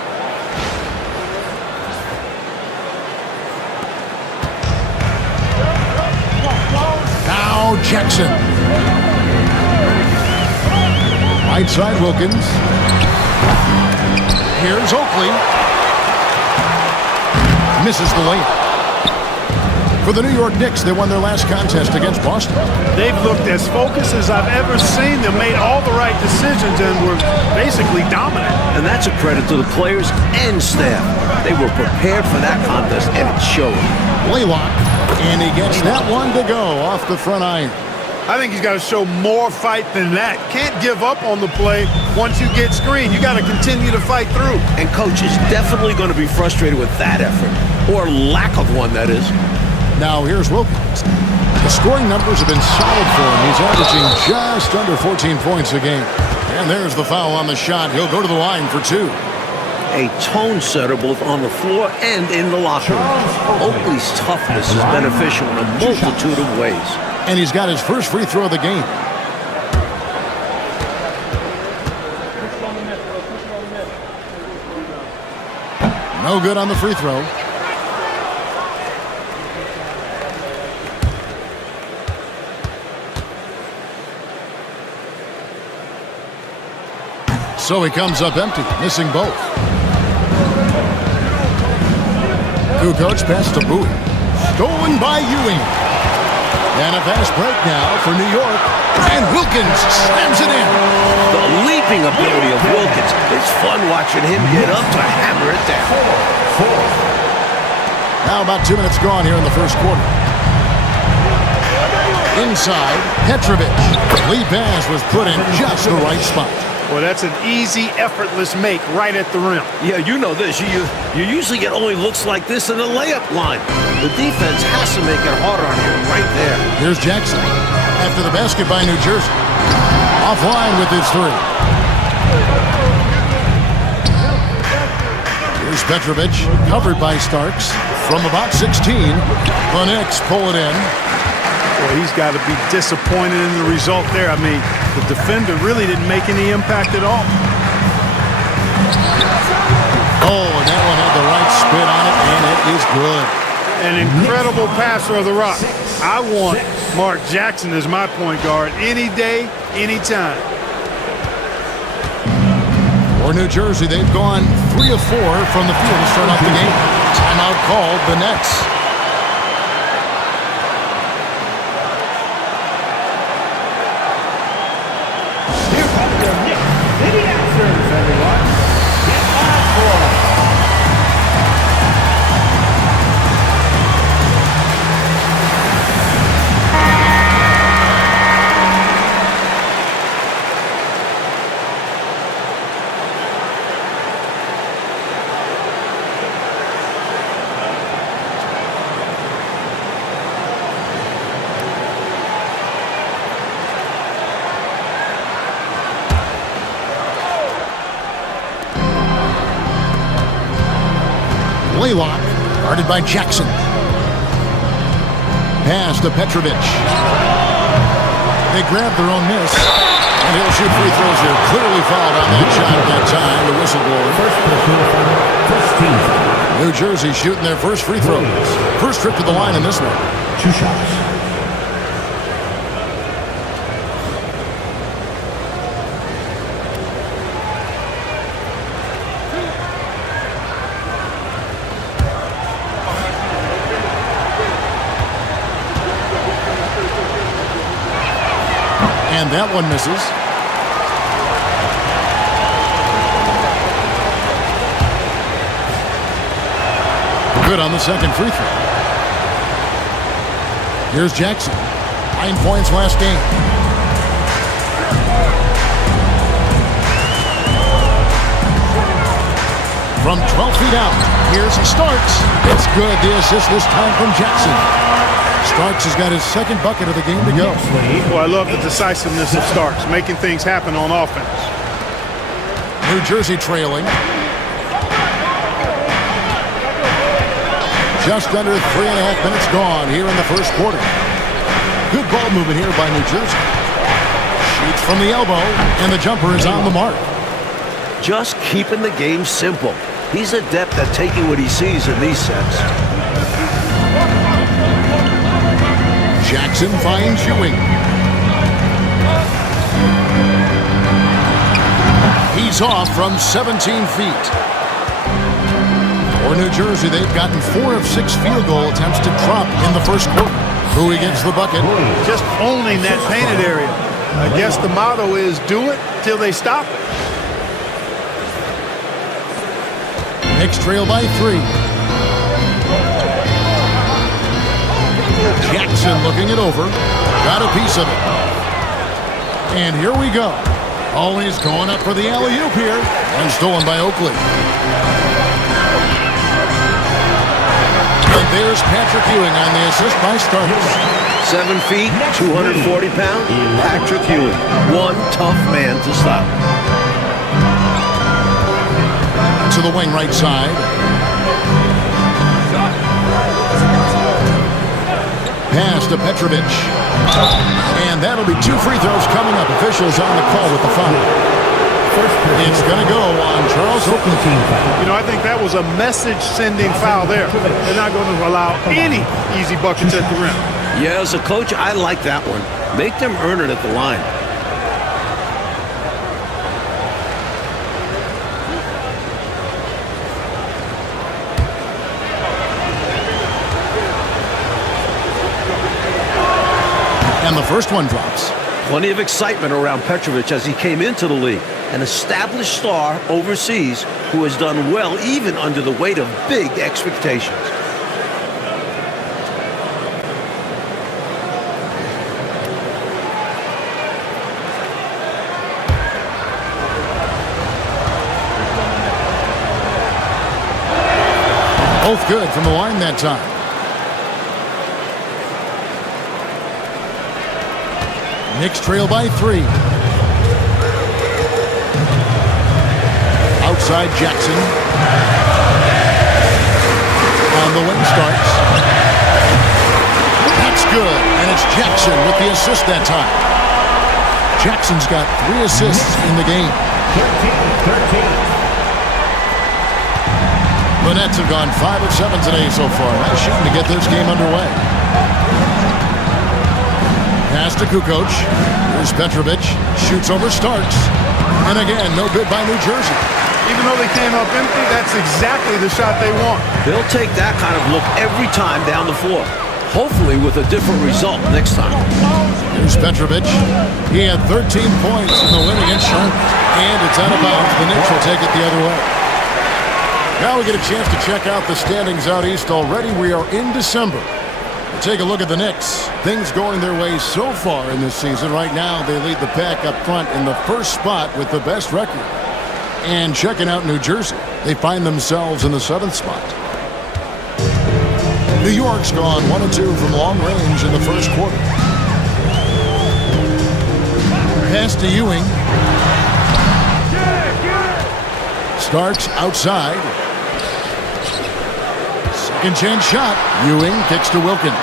Now Jackson. Right side Wilkins. Here's Oakley. Misses the layup. For the New York Knicks, they won their last contest against Boston. They've looked as focused as I've ever seen them, made all the right decisions, and were basically dominant. And that's a credit to the players and staff. They were prepared for that contest, and it showed. Laylock, and he gets that one to go off the front iron. I think he's got to show more fight than that. Can't give up on the play once you get screened. You got to continue to fight through. And coach is definitely going to be frustrated with that effort, or lack of one, that is. Now here's Wilkins. The scoring numbers have been solid for him. He's averaging just under 14 points a game. And there's the foul on the shot. He'll go to the line for two. A tone setter both on the floor and in the locker room. Oakley's toughness is beneficial in a multitude of ways. And he's got his first free throw of the game. No good on the free throw. So he comes up empty, missing both. Kukoc pass to Bowie. Stolen by Ewing. And a fast break now for New York. And Wilkins slams it in. The leaping ability of Wilkins. It's fun watching him get up to hammer it down. Now about 2 minutes gone here in the first quarter. Inside, Petrovic. Lee pass was put in just the right spot. Well, that's an easy, effortless make right at the rim. Yeah, you know this. You usually get only looks like this in the layup line. The defense has to make it harder on him right there. Here's Jackson. After the basket by New Jersey. Offline with his three. Here's Petrovic, covered by Starks. From about 16, the Knicks pull it in. Well, he's got to be disappointed in the result there. I mean, the defender really didn't make any impact at all. Oh, and that one had the right spin on it, and it is good. An incredible passer of the rock. I want Mark Jackson as my point guard any day, anytime. For New Jersey, they've gone 3 of 4 from the field to start off the game. Timeout called the Nets. Laylock, guarded by Jackson. Pass to Petrovic. They grab their own miss, and he'll shoot free throws here. Clearly fouled on that shot at that time, the whistleblower. New Jersey shooting their first free throws. First trip to the line in this one. 2 shots. And that one misses. Good on the second free throw. Here's Jackson. 9 points last game. From 12 feet out, here's Starks. It's good. The assist this time from Jackson. Starks has got his second bucket of the game to go. Well, I love the decisiveness of Starks, making things happen on offense. New Jersey trailing. Just under 3.5 minutes gone here in the first quarter. Good ball movement here by New Jersey. Shoots from the elbow, and the jumper is on the mark. Just keeping the game simple. He's adept at taking what he sees in these sets. Jackson finds Ewing. He's off from 17 feet. For New Jersey, they've gotten 4 of 6 field goal attempts to drop in the first quarter. Bowie gets the bucket. Just owning that painted area. I guess the motto is do it till they stop it. Knicks trail by 3. Jackson looking it over. Got a piece of it. And here we go. Always going up for the alley-oop here. And stolen by Oakley. And there's Patrick Ewing on the assist by Starks. 7 feet, 240 pounds. Patrick Ewing. One tough man to stop. To the wing right side. Pass to Petrovic. And that'll be 2 free throws coming up. Officials on the call with the foul. It's going to go on Charles Oakley. You know, I think that was a message-sending foul there. They're not going to allow any easy buckets at the rim. Yeah, as a coach, I like that one. Make them earn it at the line. And the first one drops. Plenty of excitement around Petrovic as he came into the league. An established star overseas who has done well even under the weight of big expectations. Both good from the line that time. Knicks trail by 3. Outside Jackson. On the wing Starks. That's good. And it's Jackson with the assist that time. Jackson's got 3 assists in the game. 13. The Nets have gone 5 of 7 today so far. Nice shooting to get this game underway. Pass to Kukoc. Here's Petrovic. Shoots over Starks. And again, no good by New Jersey. Even though they came up empty, that's exactly the shot they want. They'll take that kind of look every time down the floor. Hopefully with a different result next time. Here's Petrovic. He had 13 points in the win against Charlotte. And it's out of bounds. The Knicks will take it the other way. Now we get a chance to check out the standings out east already. We are in December. Take a look at the Knicks. Things going their way so far in this season. Right now, they lead the pack up front in the first spot with the best record. And checking out New Jersey, they find themselves in the 7th spot. New York's gone 1 of 2 from long range in the first quarter. Pass to Ewing. Starks outside. Second chance shot. Ewing kicks to Wilkins.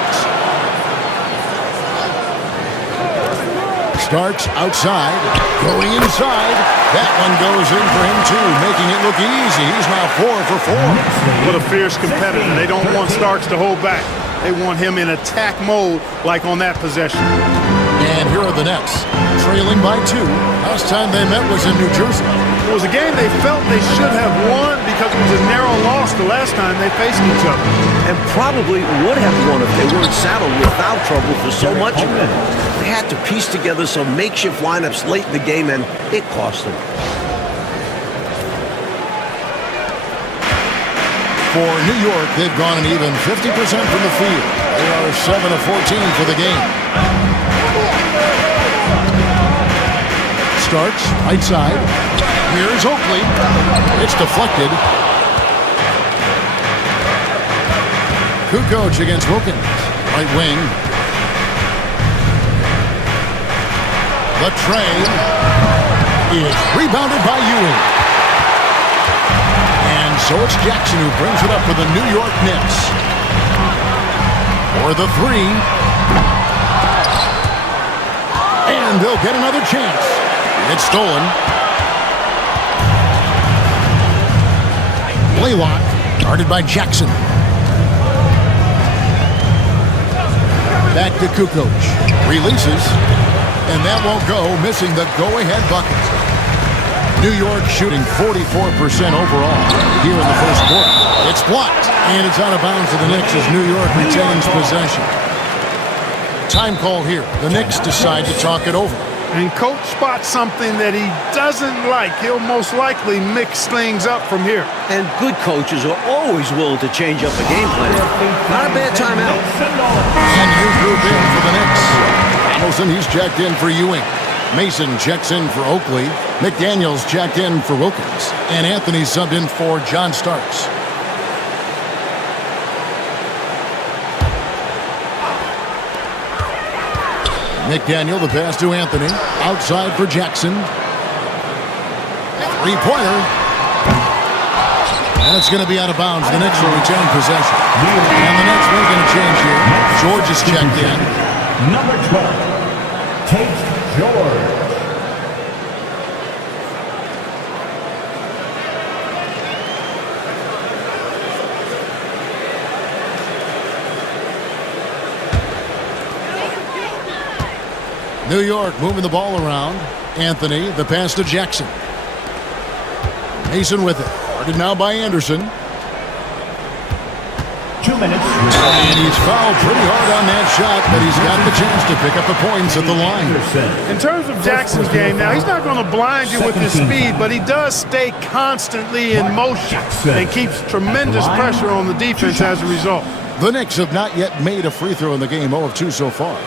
Starks outside. Going inside. That one goes in for him too, making it look easy. He's now 4 for 4. What a fierce competitor. They don't want Starks to hold back. They want him in attack mode like on that possession. And here are the Nets, trailing by 2. Last time they met was in New Jersey. It was a game they felt they should have won because it was a narrow loss the last time they faced each other. And probably would have won if they weren't saddled with foul trouble for so much of it. They had to piece together some makeshift lineups late in the game, and it cost them. For New York, they've gone an even 50% from the field. They are 7 of 14 for the game. Starts right side. Here's Oakley. It's deflected. Kukoc against Wilkins. Right wing. The trade is rebounded by Ewing. And so it's Jackson who brings it up for the New York Knicks. For the three. And they'll get another chance. It's stolen. Blaylock, guarded by Jackson. Back to Kukoc. Releases. And that won't go, missing the go-ahead bucket. New York shooting 44% overall here in the first quarter. It's blocked, and it's out of bounds to the Knicks as New York retains possession. Time call here. The Knicks decide to talk it over. And coach spots something that he doesn't like. He'll most likely mix things up from here. And good coaches are always willing to change up a game plan. Not a bad timeout. And new group in for the Knicks. Donaldson, he's checked in for Ewing. Mason checks in for Oakley. McDaniels checked in for Wilkins. And Anthony subbed in for John Starks. McDaniel, the pass to Anthony. Outside for Jackson. Three-pointer. And it's going to be out of bounds. The Knicks will retain possession. And the Knicks making a change here. George is checked in. Number 12, Tate George. New York moving the ball around. Anthony, the pass to Jackson. Mason with it. Guarded now by Anderson. 2 minutes. And he's fouled pretty hard on that shot, but he's got the chance to pick up the points at the line. In terms of Jackson's game, now he's not going to blind you with his speed, but he does stay constantly in motion and keeps tremendous pressure on the defense as a result. The Knicks have not yet made a free throw in the game, 0 of 2 so far.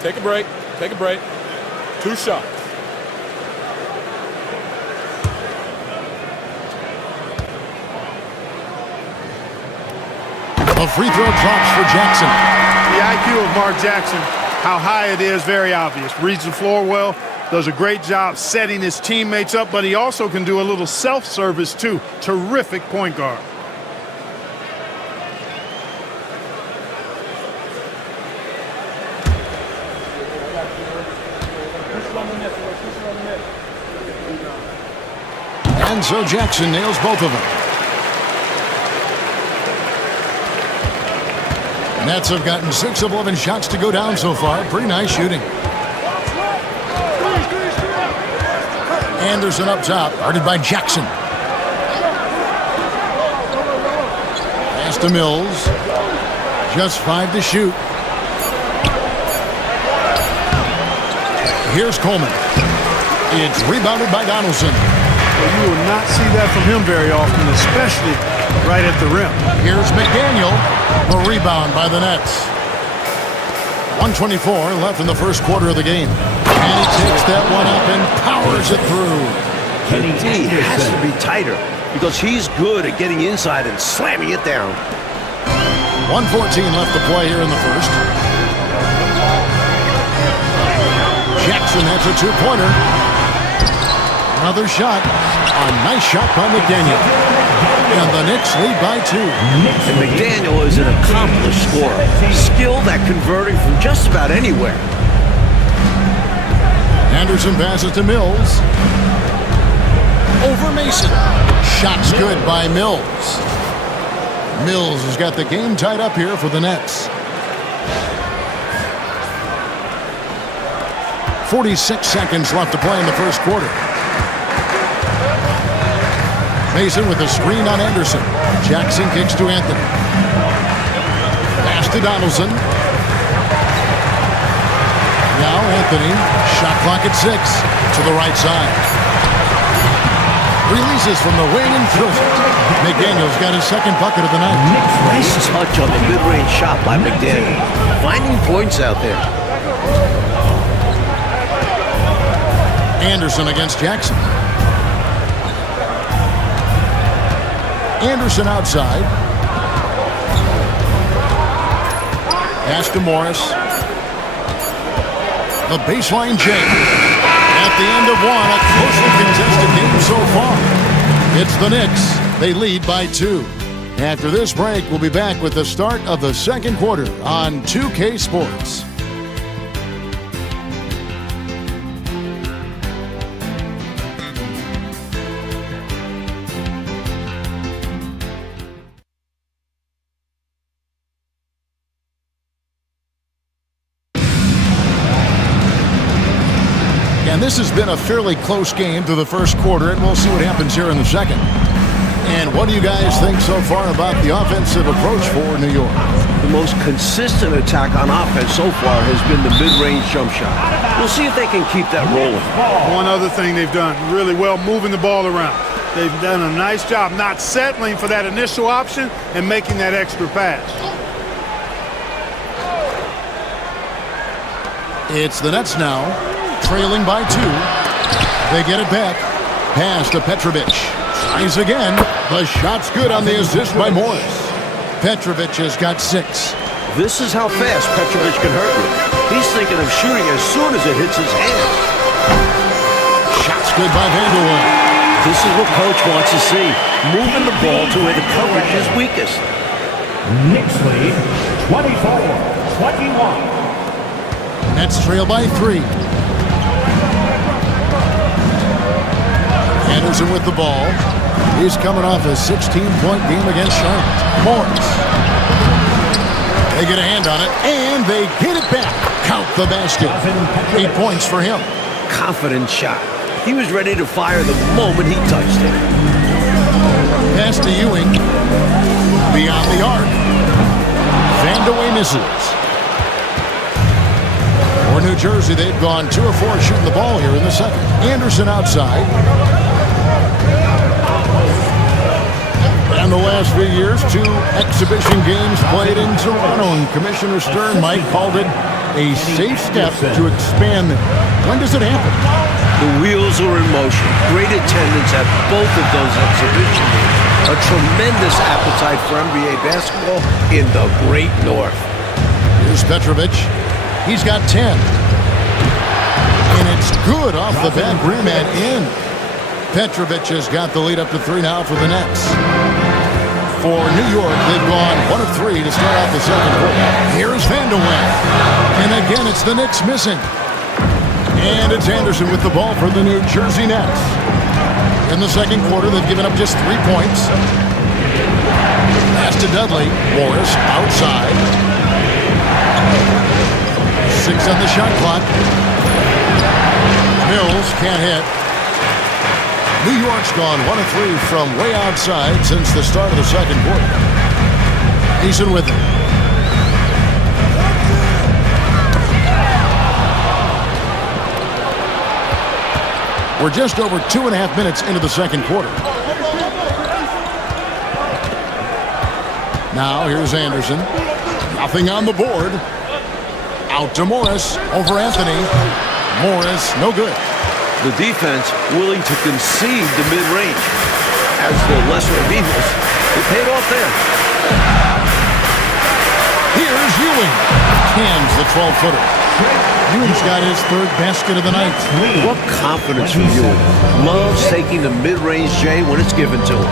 Take a break. Take a break. 2 shots. A free throw drops for Jackson. The IQ of Mark Jackson, how high it is, very obvious. Reads the floor well, does a great job setting his teammates up, but he also can do a little self-service too. Terrific point guard. And so Jackson nails both of them. Nets have gotten 6 of 11 shots to go down so far. Pretty nice shooting. Anderson up top, guarded by Jackson. Pass to Mills. Just 5 to shoot. Here's Coleman. It's rebounded by Donaldson. Well, you will not see that from him very often, especially right at the rim. Here's McDaniel. The rebound by the Nets. 1:24 left in the first quarter of the game. And he takes that one up and powers it through. The D has to be tighter because he's good at getting inside and slamming it down. 1:14 left to play here in the first. Jackson, that's a 2-pointer. Another shot. A nice shot by McDaniel. And the Knicks lead by 2. And McDaniel is an accomplished scorer. Skilled at converting from just about anywhere. Anderson passes to Mills. Over Mason. Shot's good by Mills. Mills has got the game tied up here for the Nets. 46 seconds left to play in the first quarter. Mason with a screen on Anderson. Jackson kicks to Anthony. Pass to Donaldson. Now Anthony, shot clock at 6, to the right side. Releases from the wing and throws it. McDaniel's got his second bucket of the night. Nice touch on the mid-range shot by McDaniel. Finding points out there. Anderson against Jackson. Anderson outside. Pass to Morris. The baseline Jay. At the end of one, a closely contested game so far. It's the Knicks. They lead by 2. After this break, we'll be back with the start of the second quarter on 2K Sports. And this has been a fairly close game through the first quarter, and we'll see what happens here in the second. And what do you guys think so far about the offensive approach for New York? The most consistent attack on offense so far has been the mid-range jump shot. We'll see if they can keep that rolling. One other thing they've done really well, moving the ball around. They've done a nice job not settling for that initial option and making that extra pass. It's the Nets now, trailing by 2. They get it back. Pass to Petrovic. Tries again. The shot's good on the assist by Morris. Petrovic has got 6. This is how fast Petrovic can hurt you. He's thinking of shooting as soon as it hits his hands. Shot's good by Vanderwall. This is what coach wants to see. Moving the ball to where the coverage is weakest. Knicks lead 24-21. Nets trail by 3. Anderson with the ball. He's coming off a 16-point game against Charlotte. Morris. They get a hand on it, and they get it back. Count the basket. 8 points for him. Confident shot. He was ready to fire the moment he touched it. Pass to Ewing. Beyond the arc. Vandeweghe misses. For New Jersey, they've gone 2 of 4 shooting the ball here in the second. Anderson outside. And the last few years, 2 exhibition games played in Toronto, and Commissioner Stern, Mike, called it a safe step to expand them. When does it happen? The wheels are in motion. Great attendance at both of those exhibition games. A tremendous appetite for NBA basketball in the Great North. Here's Petrovic. He's got 10. And it's good off the back rim and in. Petrovic has got the lead up to 3 now for the Nets. For New York, they've gone 1 of 3 to start off the second quarter. Here's Vandeweghe. And again, it's the Knicks missing. And it's Anderson with the ball for the New Jersey Nets. In the second quarter, they've given up just 3 points. Pass to Dudley. Morris outside. 6 on the shot clock. Mills can't hit. New York's gone 1 of 3 from way outside since the start of the second quarter. Eason with it. We're just over 2.5 minutes into the second quarter. Now here's Anderson. Nothing on the board. Out to Morris. Over Anthony. Morris, no good. The defense willing to concede the mid-range. As the lesser of evils, it paid off there. Here's Ewing. Hands the 12-footer. Ewing's got his 3rd basket of the night. What confidence from Ewing. Loves taking the mid-range J when it's given to him.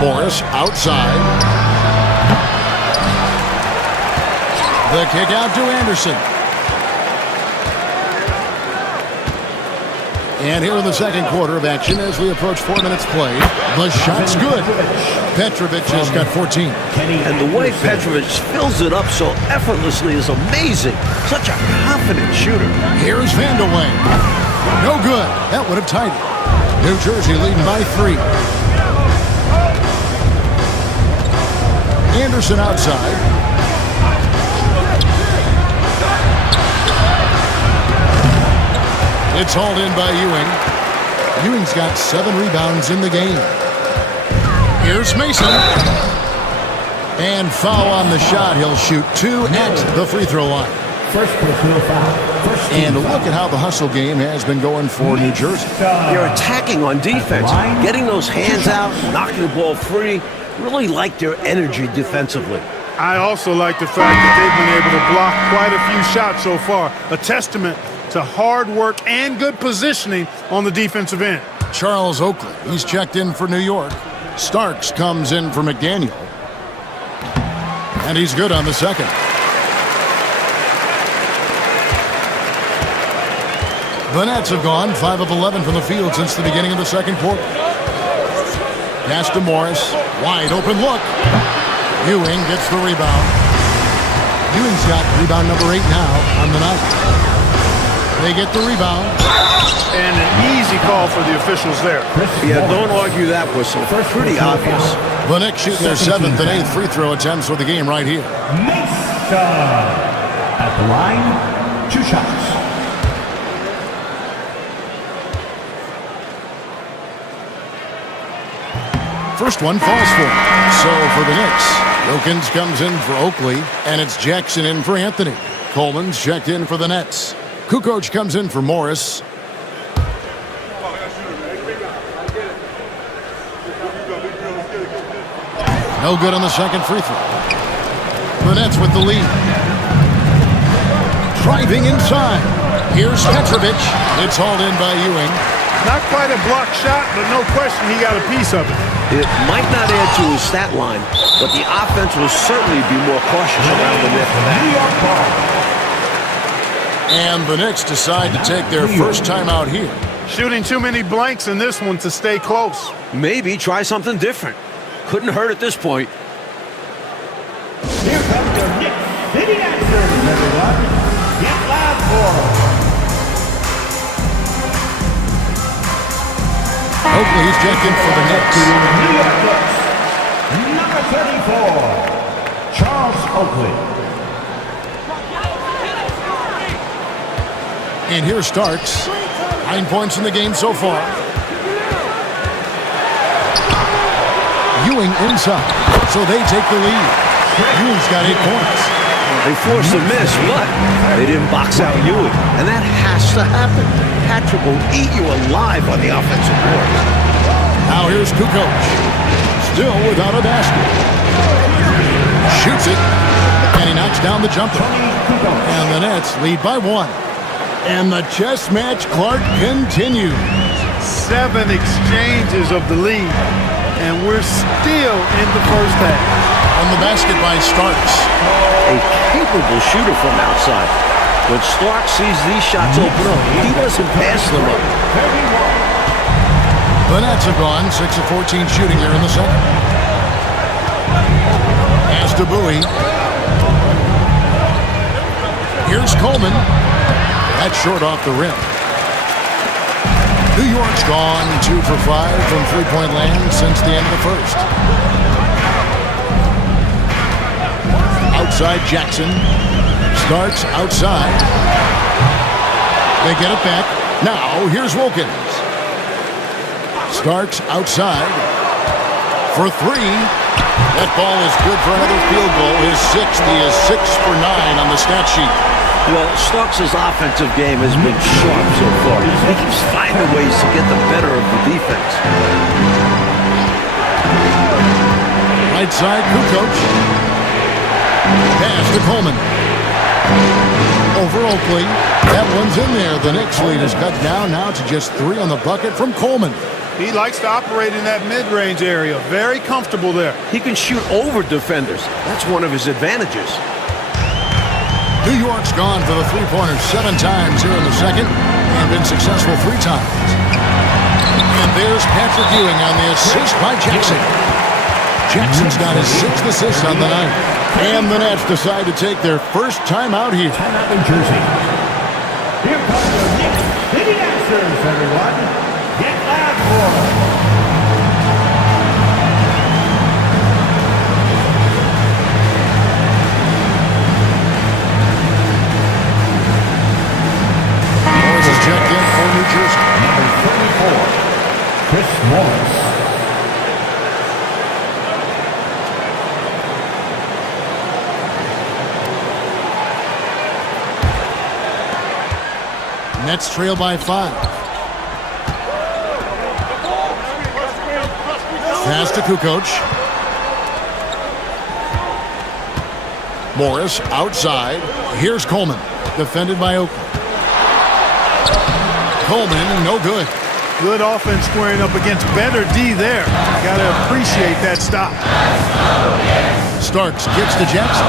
Morris outside. The kick out to Anderson. And here in the second quarter of action as we approach 4 minutes played. The shot's good. Petrovic has got 14. And the way Petrovic fills it up so effortlessly is amazing. Such a confident shooter. Here's Vandeweghe. No good. That would have tied it. New Jersey leading by 3. Anderson outside. It's hauled in by Ewing. Ewing's got 7 rebounds in the game. Here's Mason. And foul on the shot. He'll shoot 2 at the free throw line. First personal foul. First And look at how the hustle game has been going for New Jersey. They're attacking on defense, getting those hands out, knocking the ball free. Really like their energy defensively. I also like the fact that they've been able to block quite a few shots so far. A testament to hard work and good positioning on the defensive end. Charles Oakley, he's checked in for New York. Starks comes in for McDaniel. And he's good on the second. The Nets have gone 5 of 11 from the field since the beginning of the second quarter. Pass to Morris. Wide open look. Ewing gets the rebound. Ewing's got rebound number 8 now on the night. They get the rebound. And an easy call for the officials there. Yeah, don't argue that whistle. Pretty obvious. The Knicks shoot their 7th and 8th free throw attempts for the game right here. Mason at the line, 2 shots. First one falls for him. So for the Knicks, Wilkins comes in for Oakley, and it's Jackson in for Anthony. Coleman's checked in for the Nets. Kukoc comes in for Morris. No good on the second free throw. The Nets with the lead. Driving inside. Here's Petrovic. It's hauled in by Ewing. Not quite a blocked shot, but no question he got a piece of it. It might not add to his stat line, but the offense will certainly be more cautious around the net for that. New York ball. And the Knicks decide to take their first time out here. Shooting too many blanks in this one to stay close. Maybe try something different. Couldn't hurt at this point. Here comes your Knicks City Dancers, everyone. Get loud for them. Oakley, he's checked in for the Knicks. New York Knicks, number 34, Charles Oakley. And here's Starks. 9 points in the game so far. Ewing inside, so they take the lead. Ewing's got 8 points. They forced a miss, but they didn't box out Ewing. And that has to happen. Patrick will eat you alive on the offensive board. Now here's Kukoc. Still without a basket. Shoots it. And he knocks down the jumper. And the Nets lead by 1. And the chess match, Clark, continues. 7 exchanges of the lead. And we're still in the first half. On the basket by Starks. A capable shooter from outside. When Stark sees these shots open up, he doesn't pass them up. The Nets have gone 6 of 14 shooting here in the second. Pass to Bowie. Here's Coleman. That's short off the rim. New York's gone 2 for 5 from three-point land since the end of the first. Outside Jackson. Starks outside. They get it back. Now here's Wilkins. Starks outside for 3. That ball is good for another field goal. His 6th. He is 6 for 9 on the stat sheet. Well, Starks' offensive game has been sharp so far. He keeps finding ways to get the better of the defense. Right side, Kukoc. Pass to Coleman. Over Oakley. That one's in there. The Knicks lead is cut down now to just 3 on the bucket from Coleman. He likes to operate in that mid-range area. Very comfortable there. He can shoot over defenders. That's one of his advantages. New York's gone for the three-pointers 7 times here in the second and been successful 3 times. And there's Patrick Ewing on the assist by Jackson. Jackson's got his 6th assist on the night. And the Nets decide to take their first time out here. Time out in Jersey. Here comes your Knicks City Dancers, everyone. Get loud for them. Morris is checked in for Nets trail by 5. Pass to Kukoc. Morris outside. Here's Coleman. Defended by Oakland. Coleman, no good. Good offense squaring up against better D there. Got to appreciate that stop. Starks kicks to Jackson.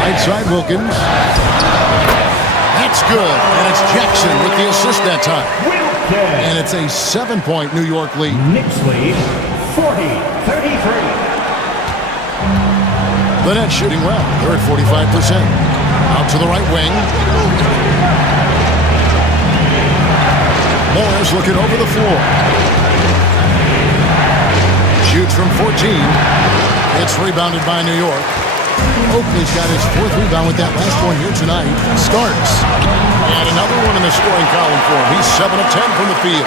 Right side Wilkins. That's good. And it's Jackson with the assist that time. And it's a 7-point New York lead. Knicks lead 40-33. The Nets shooting well. They're at 45%. Out to the right wing. Morris looking over the floor. Shoots from 14. It's rebounded by New York. Oakley's got his 4th rebound with that last one here tonight. Starks. And another one in the scoring column for him. He's 7 of 10 from the field.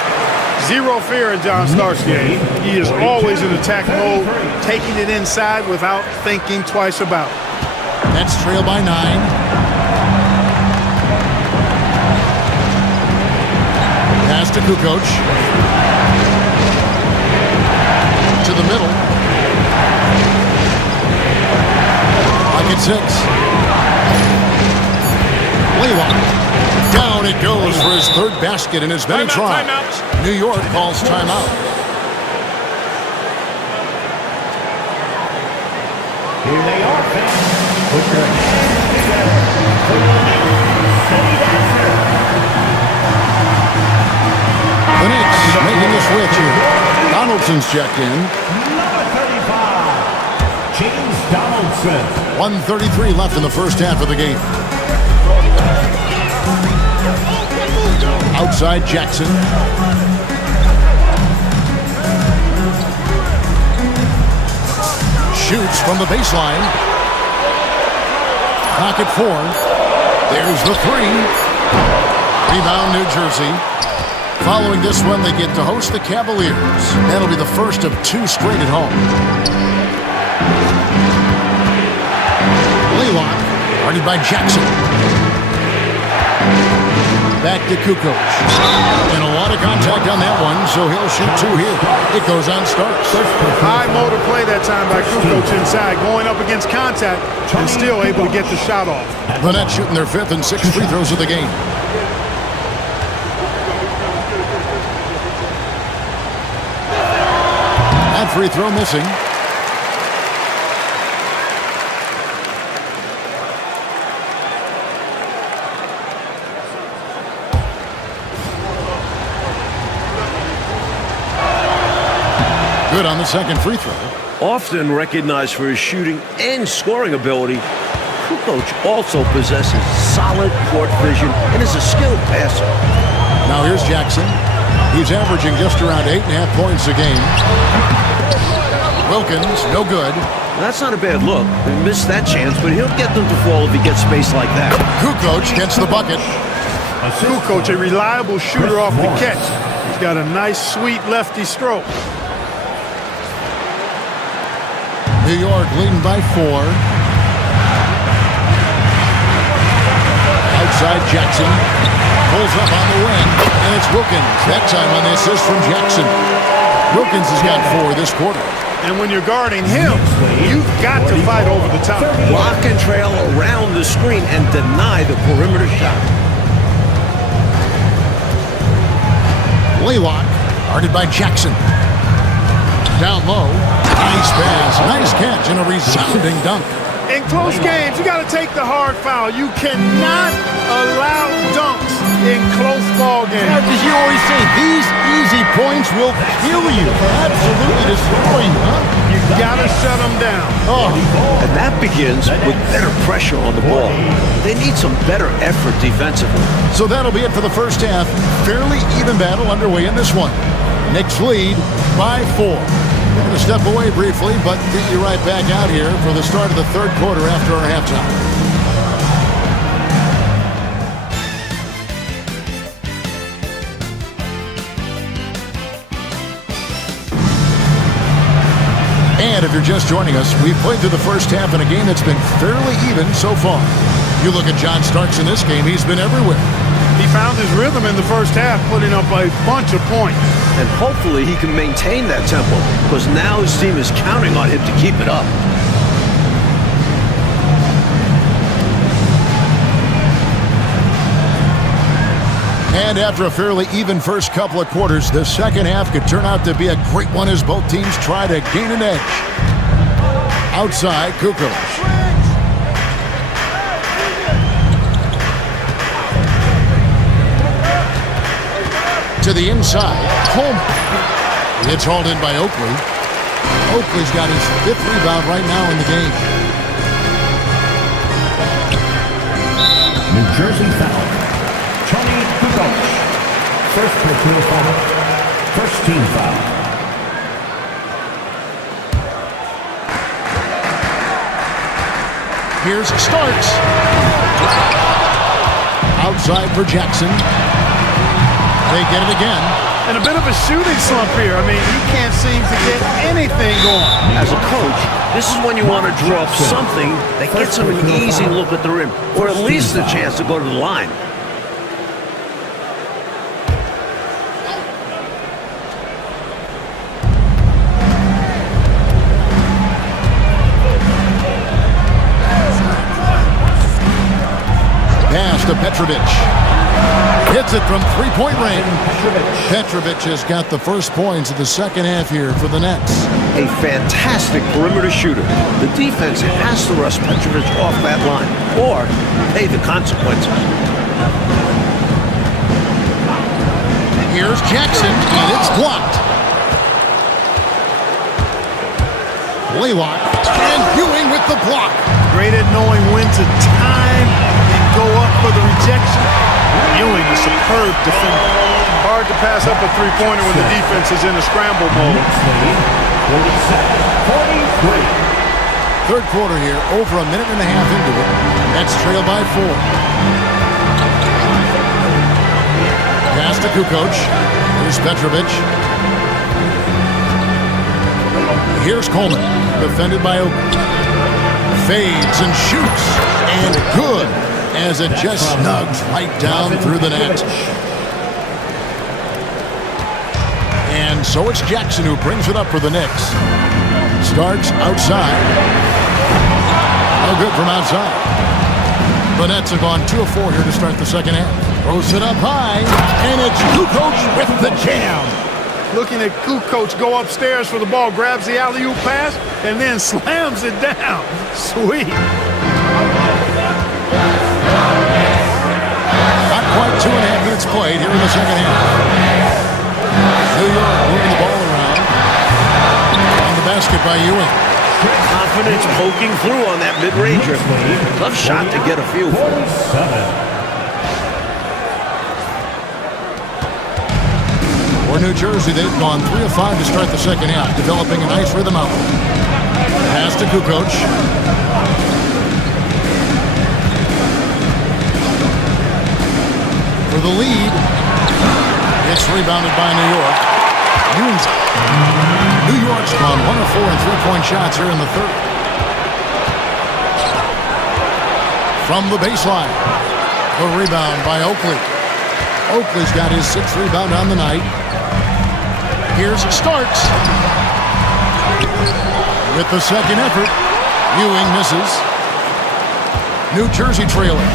Zero fear in John Starks' game. He is always in attack mode, taking it inside without thinking twice about it. Nets trail by 9. Pass to Kukoc. To the middle. Pocket 6. Lewa. Down it goes for his 3rd basket in as many tries. New York calls timeout. Here they are, fans. Put your hands together for your Knicks City Dancer. The Knicks making the switch here. Donaldson's checked in. Number 35, James Donaldson. 1:33 left in the first half of the game. Outside Jackson. Shoots from the baseline. Pocket 4. There's the 3. Rebound New Jersey. Following this one, they get to host the Cavaliers. That'll be the first of 2 straight at home. Lewa, guarded by Jackson. Back to Kukoc. And a lot of contact on that one, so he'll shoot 2 here. It goes on Starks. High motor play that time by Kukoc inside, going up against contact and still able to get the shot off. The Nets shooting their 5th and 6th free throws of the game. That free throw missing. Good on the second free throw. Often recognized for his shooting and scoring ability, Kukoc also possesses solid court vision and is a skilled passer. Now here's Jackson. He's averaging just around 8.5 points a game. Wilkins, no good. That's not a bad look. He missed that chance, but he'll get them to fall if he gets space like that. Kukoc gets the bucket. Kukoc, a reliable shooter off the catch. He's got a nice, sweet lefty stroke. New York leading by 4. Outside Jackson. Pulls up on the wing, and it's Wilkins. That time on the assist from Jackson. Wilkins has got 4 this quarter. And when you're guarding him, you've got to fight over the top. Block and trail around the screen and deny the perimeter shot. Laylock, guarded by Jackson. Down low. Nice pass. Nice catch and a resounding dunk. In close games, you got to take the hard foul. You cannot allow dunks in close ball games. As you always say, these easy points will kill you. Absolutely destroy you, huh? You got to shut them down. Oh. And that begins with better pressure on the ball. They need some better effort defensively. So that'll be it for the first half. Fairly even battle underway in this one. Knicks lead by 4. We're going to step away briefly, but get you right back out here for the start of the third quarter after our halftime. And if you're just joining us, we've played through the first half in a game that's been fairly even so far. You look at John Starks in this game, he's been everywhere. He found his rhythm in the first half, putting up a bunch of points. And hopefully he can maintain that tempo, because now his team is counting on him to keep it up. And after a fairly even first couple of quarters, the second half could turn out to be a great one as both teams try to gain an edge. Outside, Kukoc. To the inside, Coleman. It's hauled in by Oakley. Oakley's got his 5th rebound right now in the game. New Jersey foul. Tony Kukoc. First personal foul. First team foul. Here's Starks. Outside for Jackson. They get it again. And a bit of a shooting slump here. I mean, he can't seem to get anything going. As a coach, this is when you want to draw up something that gets him an easy look at the rim, or at least a chance to go to the line. Pass to Petrovic. Hits it from three-point range. Petrovic has got the first points of the second half here for the Nets. A fantastic perimeter shooter. The defense has to rush Petrovic off that line, or pay the consequences. Here's Jackson, and it's blocked. Laylock, and Ewing with the block. Great at knowing when to time and go up for the rejection. Ewing, a superb defender. Hard to pass up a three-pointer when the defense is in a scramble mode. 47-43. Third quarter here, over a minute and a half into it. Nets trail by 4. Pass to Kukoc. Here's Petrovic. Here's Coleman, defended by Oakley. Fades and shoots, and good, as it just snugs right down through the net. And so it's Jackson who brings it up for the Knicks. Starts outside. No good from outside. The Nets have gone 2 of 4 here to start the second half. Throws it up high, and it's Kukoc with the jam. Looking at Kukoc go upstairs for the ball, grabs the alley-oop pass, and then slams it down. Sweet. Not quite 2.5 minutes played here in the second half. New York moving the ball around. On the basket by Ewing. Confidence poking through on that mid-ranger. Tough shot to get a feel for. 47. For New Jersey, they've gone 3 of 5 to start the second half, developing a nice rhythm out. Pass to Kukoc. For the lead, it's rebounded by New York. New York's gone 1 of 4 in three-point shots here in the third. From the baseline, the rebound by Oakley. Oakley's got his 6th rebound on the night. Here's Starks. With the second effort, Ewing misses. New Jersey trailing.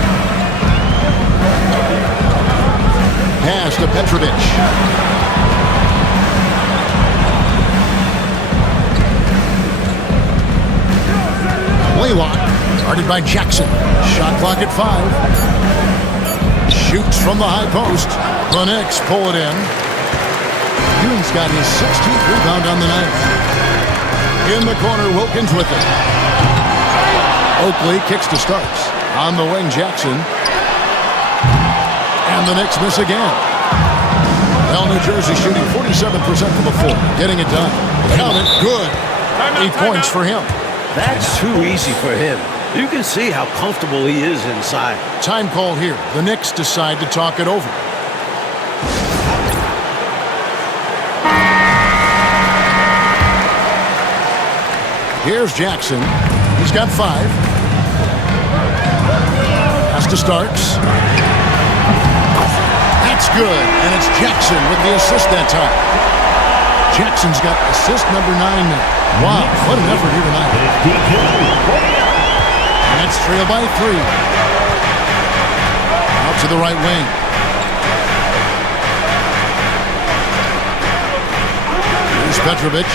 Pass to Petrovic. Laylock, guarded by Jackson. Shot clock at 5. Shoots from the high post. The Knicks pull it in. Ewing's got his 16th rebound on the night. In the corner, Wilkins with it. Oakley kicks to Starks. On the wing, Jackson. And the Knicks miss again. Well, New Jersey shooting 47% from the floor. Getting it done. Count it. Good. 8 points for him. That's too easy for him. You can see how comfortable he is inside. Time call here. The Knicks decide to talk it over. Here's Jackson. He's got 5. Pass to Starks. That's good, and it's Jackson with the assist that time. Jackson's got assist number 9 now. Wow, what an effort here tonight. That's trailed by 3. Out to the right wing. Here's Petrovic.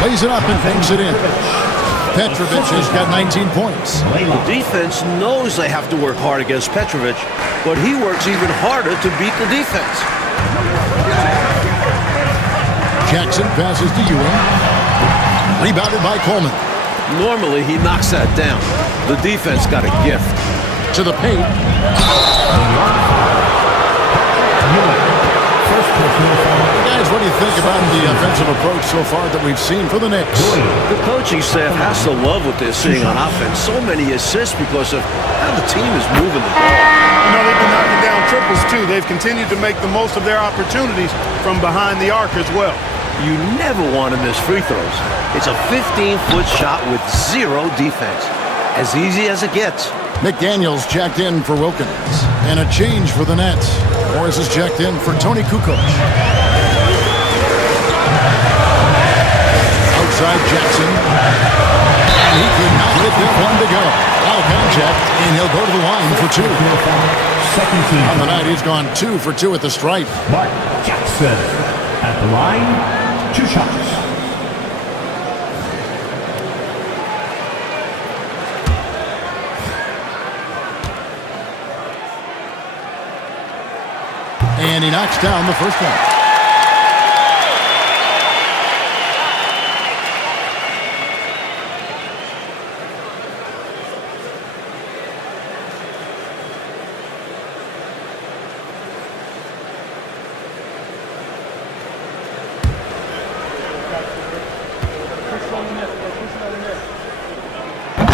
Plays it up and banks it in. Petrovic has got 19 points. The defense knows they have to work hard against Petrovic, but he works even harder to beat the defense. Jackson passes to Ewing. Rebounded by Coleman. Normally, he knocks that down. The defense got a gift. To the paint. Guys, what do you think about the offensive approach so far that we've seen for the Knicks? The coaching staff has to love what they're seeing on offense. So many assists because of how the team is moving the ball. You know, they've been knocking down triples, too. They've continued to make the most of their opportunities from behind the arc as well. You never want to miss free throws. It's a 15-foot shot with 0 defense. As easy as it gets. McDaniels checked in for Wilkins. And a change for the Nets. Morris is checked in for Tony Kukoc. Outside Jackson. And he could not get that one to go. Out of contact, and he'll go to the line for 2. Second team. On the night, he's gone 2 for 2 at the stripe. Mark Jackson at the line. 2 shots. And he knocks down the first one.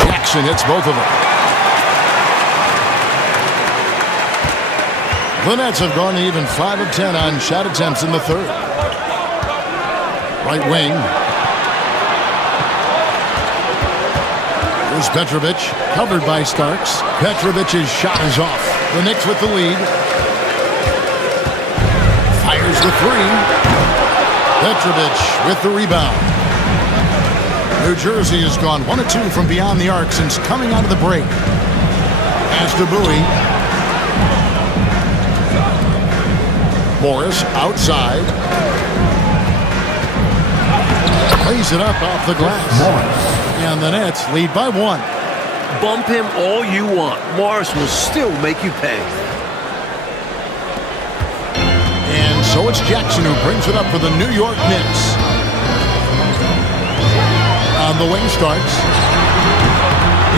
Jackson hits both of them. The Nets have gone even 5 of 10 on shot attempts in the third. Right wing. Here's Petrovic, covered by Starks. Petrovic's shot is off. The Knicks with the lead. Fires the 3. Petrovic with the rebound. New Jersey has gone 1 of 2 from beyond the arc since coming out of the break. As to Bowie. Morris outside. Plays it up off the glass. And the Nets lead by 1. Bump him all you want. Morris will still make you pay. And so it's Jackson who brings it up for the New York Knicks. On the wing starts.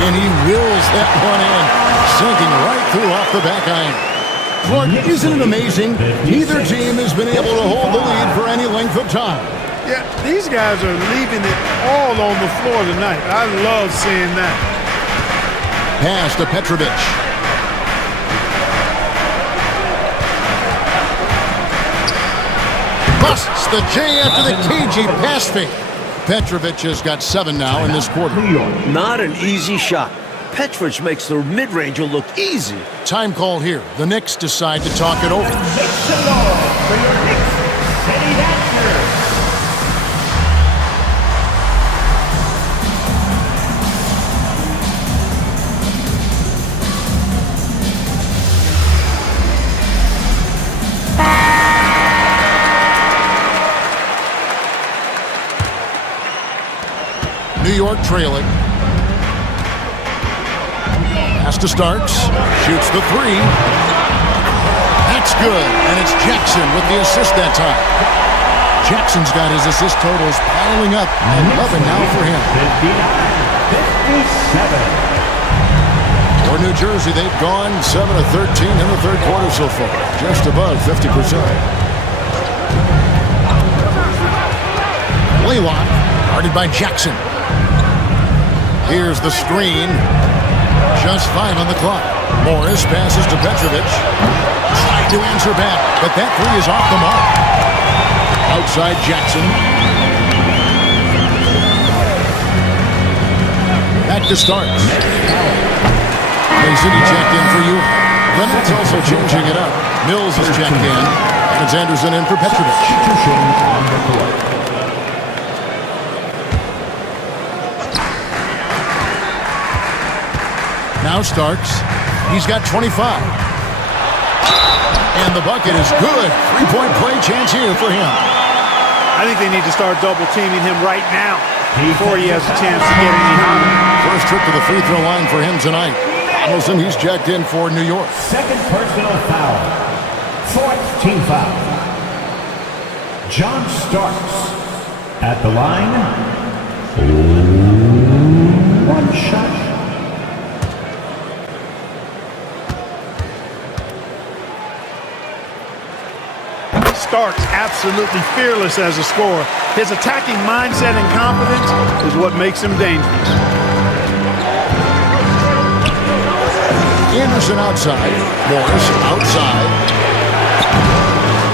And he wills that one in. Sinking right through off the back iron. Clark, isn't it amazing? Neither team has been able to hold the lead for any length of time. Yeah, these guys are leaving it all on the floor tonight. I love seeing that. Pass to Petrovic. Busts the J after the cagey pass fake. Petrovic has got 7 now in this quarter. Not an easy shot. Petrovic makes the mid-ranger look easy. Time call here. The Knicks decide to talk it over. Make some noise for your Knicks City Dancers. New York trailing. Pass to Starks. Shoots the 3. That's good. And it's Jackson with the assist that time. Jackson's got his assist totals piling up. And 11 now for him. 59-57. For New Jersey, they've gone 7 of 13 in the third quarter so far. Just above 50%. Blaylock, guarded by Jackson. Here's the screen. Just 5 on the clock. Morris passes to Petrovic. Tried to answer back, but that 3 is off the mark. Outside Jackson. Back to Starks. Mason, he checked in for you. Bennett's also changing it up. Mills is checked in. And it's Anderson in for Petrovic. Now Starks. He's got 25. And the bucket is good. Three-point play chance here for him. I think they need to start double-teaming him right now before he has a chance to get any hotter. First trip to the free throw line for him tonight. Donaldson, he's checked in for New York. Second personal foul. Fourth team foul. John Starks at the line. One shot. Starks absolutely fearless as a scorer. His attacking mindset and confidence is what makes him dangerous. Anderson outside. Morris outside.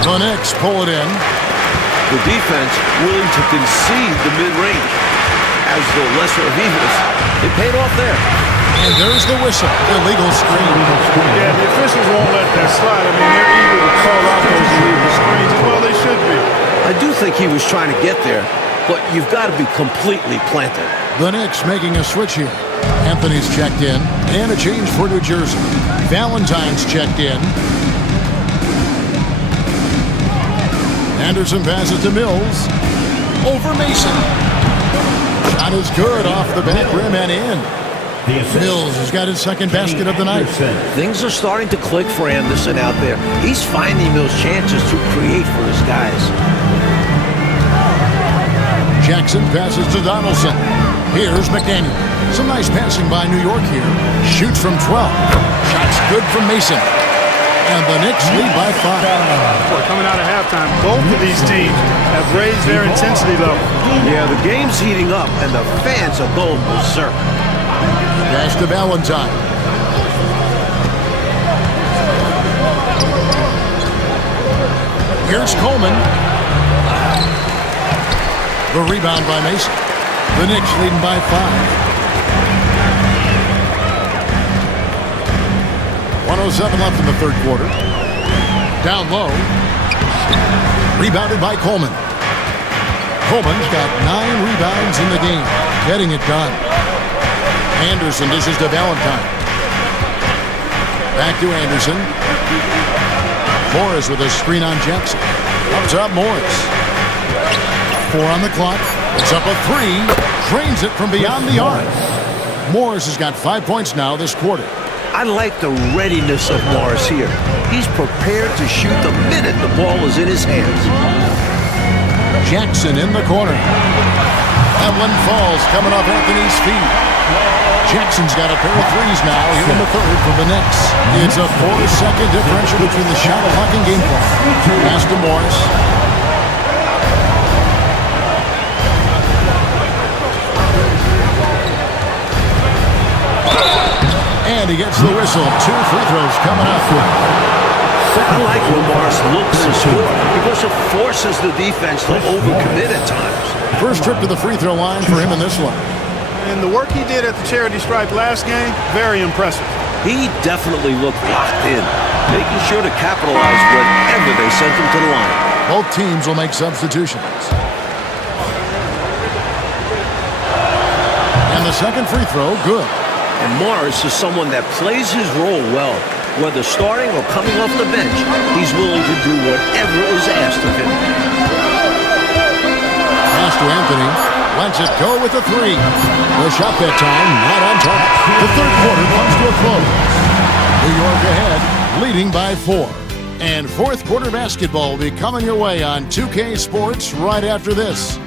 The Knicks pull it in. The defense willing to concede the mid-range. As the lesser of evils, it paid off there. And there's the whistle. Illegal screen. Yeah, the officials won't let that slide. I mean, they're eager to call out those illegal screens. Well, they should be. I do think he was trying to get there, but you've got to be completely planted. The Knicks making a switch here. Anthony's checked in. And a change for New Jersey. Valentine's checked in. Anderson passes to Mills. Over Mason. Shot is good off the back rim and in. Mills has got his second basket of the night. Things are starting to click for Anderson out there. He's finding those chances to create for his guys. Jackson passes to Donaldson. Here's McDaniel. Some nice passing by New York here. Shoots from 12. Shots good from Mason. And the Knicks lead by 5. Boy, coming out of halftime, both of these teams have raised their intensity level. Yeah, the game's heating up, and the fans are going berserk. Pass to Valentine. Here's Coleman. The rebound by Mason. The Knicks leading by 5. 1:07 left in the third quarter. Down low. Rebounded by Coleman. Coleman's got 9 rebounds in the game. Getting it done. Anderson dishes to Valentine. Back to Anderson. Morris with a screen on Jackson. Up top Morris. 4 on the clock. It's up a 3. Drains it from beyond the arc. Morris has got 5 points now this quarter. I like the readiness of Morris here. He's prepared to shoot the minute the ball is in his hands. Jackson in the corner. That one falls coming off Anthony's feet. Jackson's got a pair of threes now here in the third for the Knicks. It's a 4-second differential between the shot clock and game clock. Pass to Morris. And he gets the whistle. 2 free throws coming up. I like when Morris looks to score because it forces the defense to overcommit at times. First trip to the free throw line for him in this one. And the work he did at the charity stripe last game, very impressive. He definitely looked locked in, making sure to capitalize whenever they sent him to the line. Both teams will make substitutions. And the second free throw, good. And Morris is someone that plays his role well. Whether starting or coming off the bench, he's willing to do whatever is asked of him. Pass to Anthony. Lets it go with the 3. The shot that time, not on target. The third quarter comes to a close. New York ahead, leading by 4. And fourth quarter basketball will be coming your way on 2K Sports right after this.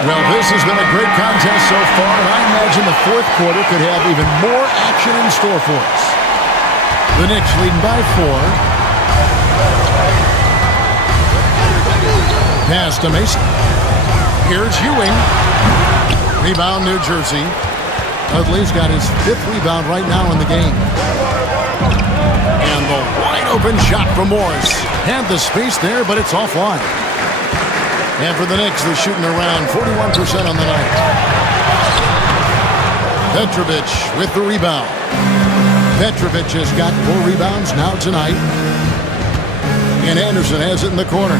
Well, this has been a great contest so far, and I imagine the fourth quarter could have even more action in store for us. The Knicks leading by 4. Pass to Mason. Here's Ewing. Rebound, New Jersey. Dudley's got his 5th rebound right now in the game. And the wide open shot from Morris. Had the space there, but it's offline. And for the Knicks, they're shooting around 41% on the night. Petrovic with the rebound. Petrovic has got 4 rebounds now tonight. And Anderson has it in the corner.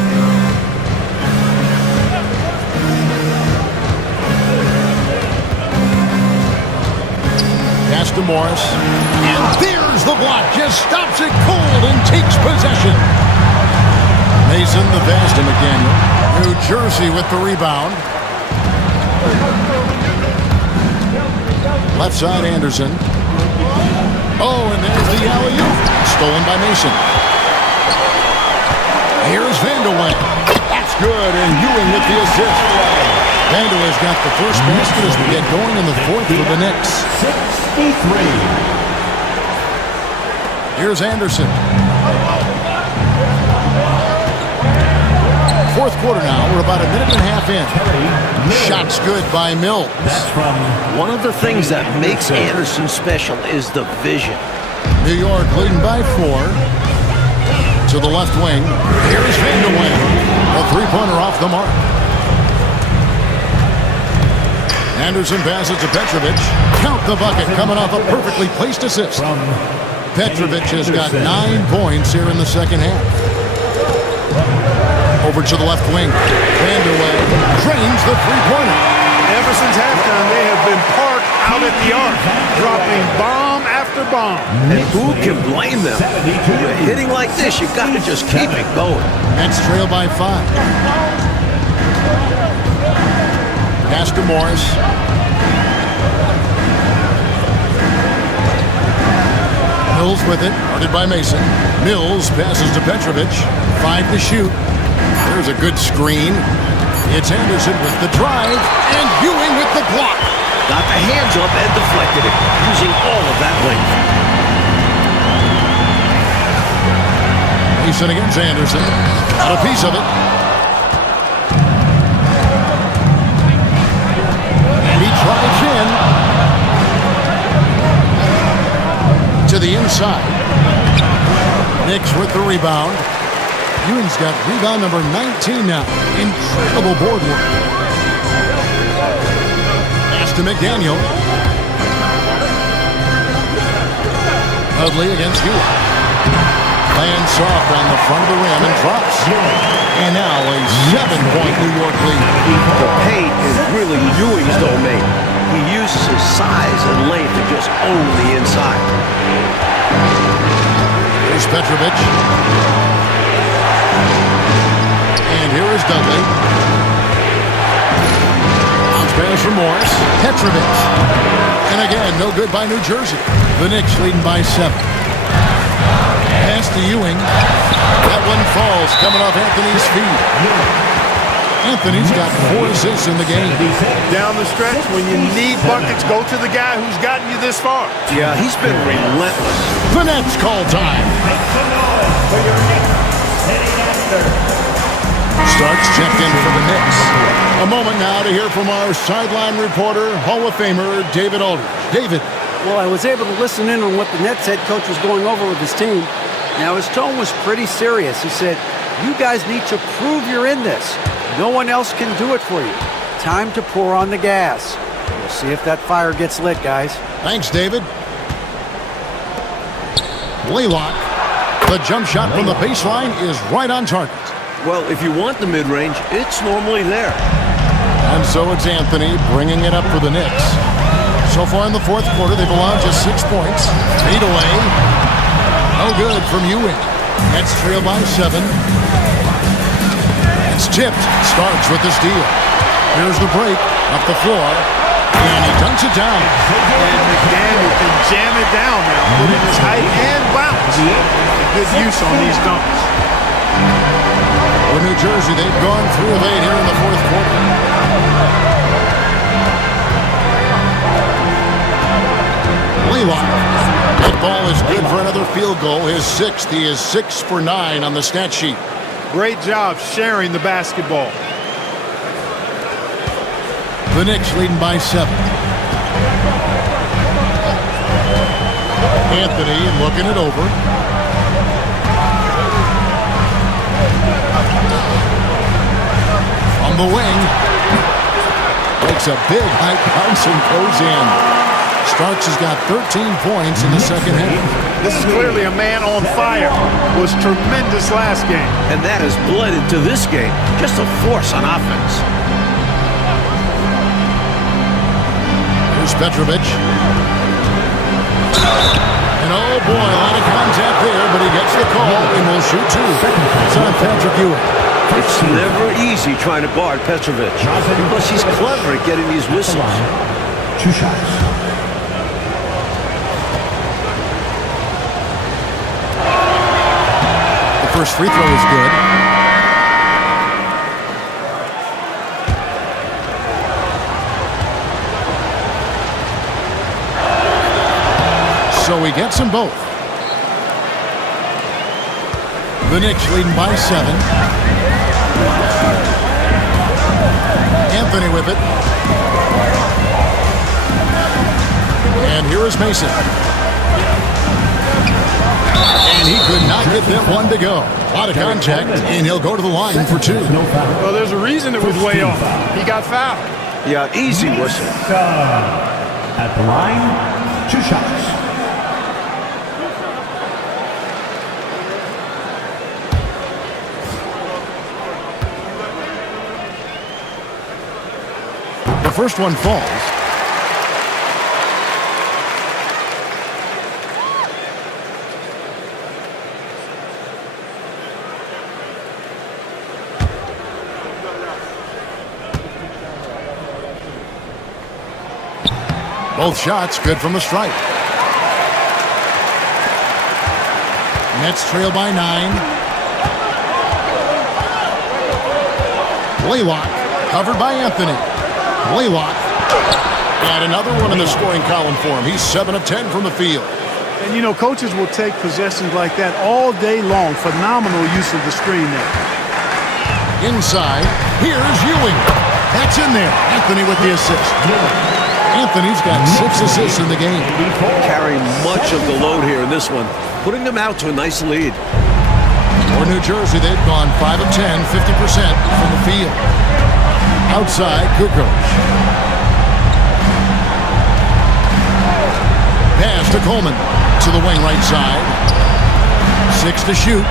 Pass to Morris. And there's the block. Just stops it cold and takes possession. Mason the pass to McDaniel. New Jersey with the rebound. Left side Anderson. Oh, and there's the alley-oop. Stolen by Mason. Here's Vanderway. That's good, and Ewing with the assist. Vanderway's got the first basket as we get going in the fourth for the Knicks. 63. Here's Anderson. Fourth quarter now. We're about a minute and a half in. Shot's good by Mills. That's from One of the things that makes Anderson special is the vision. New York leading by 4. To the left wing. Here's Vanderway. A three-pointer off the mark. Anderson passes to Petrovic. Count the bucket coming off a perfectly placed assist. Petrovic has got 9 points here in the second half. Over to the left wing. Vanderway drains the three-pointer. Ever since halftime, they have been parked out at the arc, dropping bomb after bomb. And who can blame them? When you're hitting like this, you got to just keep it going. Nets trail by 5. Pass to Morris. Mills with it, guarded by Mason. Mills passes to Petrovic. 5 to shoot. There's a good screen. It's Anderson with the drive, and Ewing with the block. Got the hands up and deflected it, using all of that length. Mason against Anderson. Got a piece of it. And he drives in. To the inside. Knicks with the rebound. Ewing's got rebound number 19 now. Incredible board work. Pass to McDaniel. Dudley against Ewing. Lands soft on the front of the rim and drops. And now a 7-point New York lead. The paint is really Ewing's domain. He uses his size and length to just own the inside. Here's Petrovic. And here is Dudley. Bounce pass from Morris. Petrovic. And again, no good by New Jersey. The Knicks leading by 7. Pass to Ewing. That one falls, coming off Anthony's feet. Anthony's got 4 assists in the game. Down the stretch, when you need buckets, go to the guy who's gotten you this far. Yeah, he's been relentless. The Nets call time. Make some noise for your Knicks City Dancers. Starks checked in for the Knicks. A moment now to hear from our sideline reporter, Hall of Famer David Aldridge. David. Well, I was able to listen in on what the Nets head coach was going over with his team. Now, his tone was pretty serious. He said, you guys need to prove you're in this. No one else can do it for you. Time to pour on the gas. We'll see if that fire gets lit, guys. Thanks, David. Blaylock. The jump shot from the baseline is right on target. Well, if you want the mid-range, it's normally there. And so it's Anthony bringing it up for the Knicks. So far in the fourth quarter, they've allowed just 6 points. 8 away. No good from Ewing. Nets trail by 7. It's tipped. Starks with the steal. Here's the break. Up the floor. And he dunks it down. And McDaniel can jam it down now, put in his height and bounce. Good use on these dunks. For New Jersey, they've gone 3 of 8 here in the fourth quarter. Blaylock. That ball is good for another field goal. His 6th. He is 6 for 9 on the stat sheet. Great job sharing the basketball. The Knicks leading by 7. Anthony looking it over. From the wing. Makes a big high bounce and goes in. Starks has got 13 points in the second half. This is clearly a man on fire. Was tremendous last game. And that has bled into this game. Just a force on offense. Here's Petrovic. And oh boy, a lot of contact there, but he gets the call and will shoot two. It's on Patrick Ewing. It's never easy trying to guard Petrovic because he's clever at getting these whistles. 2 shots. The first free throw is good. So he gets them both. The Knicks leading by 7. Anthony with it. And here is Mason. And he could not get that one to go. A lot of contact, and he'll go to the line for 2. Well, there's a reason it was way off. He got fouled. Yeah, easy whistle. At the line, 2 shots. The first one falls. Both shots good from the stripe. Nets trail by 9. Blaylock covered by Anthony. Blaylock. And another one in the scoring column for him. He's 7 of 10 from the field. And, you know, coaches will take possessions like that all day long. Phenomenal use of the screen there. Inside, here's Ewing. That's in there. Anthony with the assist. Anthony's got 6 assists in the game. Carrying much of the load here in this one, putting them out to a nice lead. For New Jersey, they've gone 5 of 10, 50% from the field. Outside, Kukoc. Pass to Coleman. To the wing right side. 6 to shoot.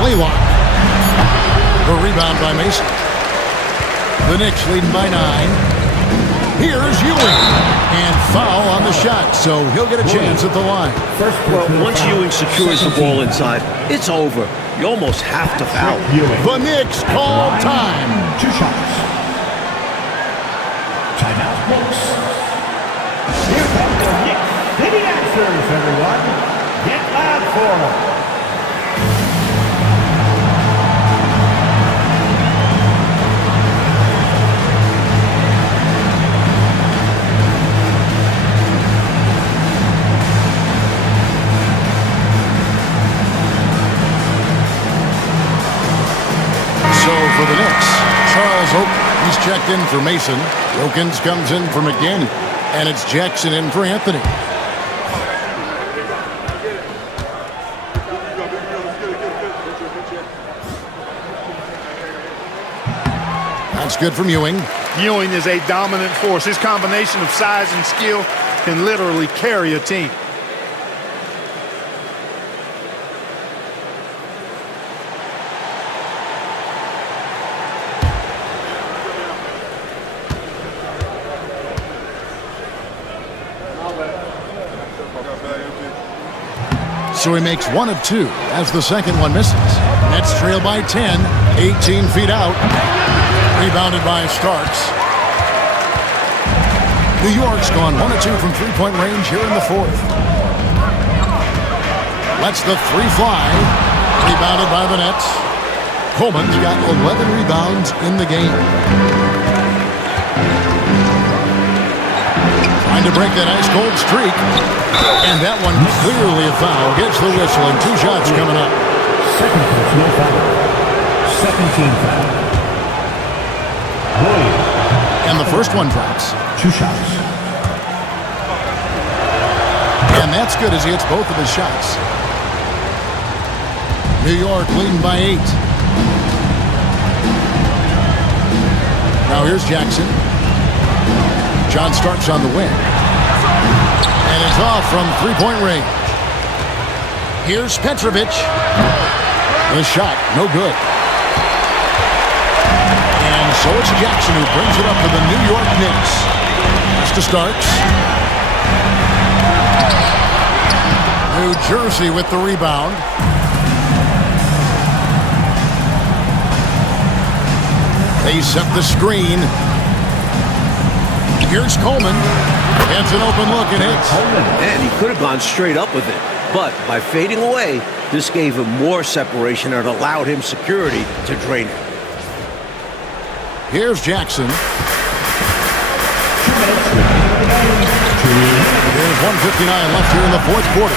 Blaylock. The rebound by Mason. The Knicks leading by 9. Here's Ewing. And foul on the shot, so he'll get a chance at the line. Well, once Ewing secures the ball inside, it's over. You almost have to foul. The Knicks call time. 2 shots. Timeout, Knicks. Here comes the Knicks City Answers, everyone. Get loud for them. For the Knicks, Charles Oak, he's checked in for Mason. Wilkins comes in for McDaniel. And it's Jackson in for Anthony. That's good from Ewing. Ewing is a dominant force. His combination of size and skill can literally carry a team. So he makes 1 of 2 as the second one misses. Nets trail by 10, 18 feet out. Rebounded by Starks. New York's gone 1 of 2 from three-point range here in the fourth. Lets the 3 fly. Rebounded by the Nets. Coleman's got 11 rebounds in the game. Trying to break that ice-cold streak. And that one clearly a foul. Gets the whistle and 2 shots coming up. Second personal foul. Second team foul. Williams. And the first one drops. 2 shots. And that's good as he hits both of his shots. New York leading by 8. Now here's Jackson. John Starks on the wing. And it's off from three-point range. Here's Petrovic. The shot, no good. And so it's Jackson who brings it up for the New York Knicks. That's to Starks. New Jersey with the rebound. They set the screen. Here's Coleman. Gets an open look and hits. And he could have gone straight up with it. But by fading away, this gave him more separation and allowed him security to drain it. Here's Jackson. There's 1:59 left here in the fourth quarter.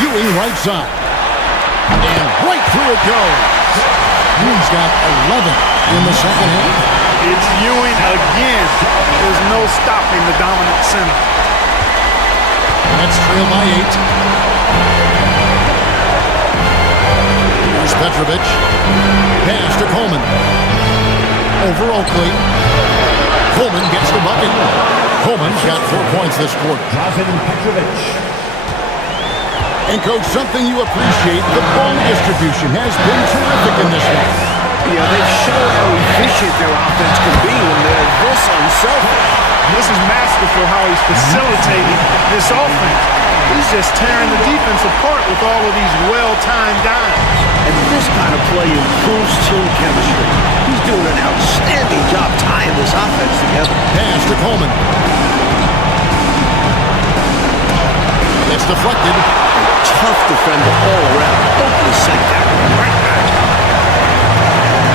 Ewing right side. And right through it goes. Ewing's got 11 in the second half. It's Ewing again. There's no stopping the dominant center. That's trail by 8. Here's Petrovic. Pass to Coleman. Over Oakley. Coleman gets the bucket. Coleman's got 4 points this quarter. Petrovic. And, Coach, something you appreciate, the ball distribution has been terrific in this one. Yeah, they've shown how efficient their offense can be when they're this unselfish. This is masterful how he's facilitating this offense. He's just tearing the defense apart with all of these well-timed dimes. And this kind of play improves team chemistry. He's doing an outstanding job tying this offense together. Pass to Coleman. It's deflected. Tough defender all around. Oakley sent that one right back.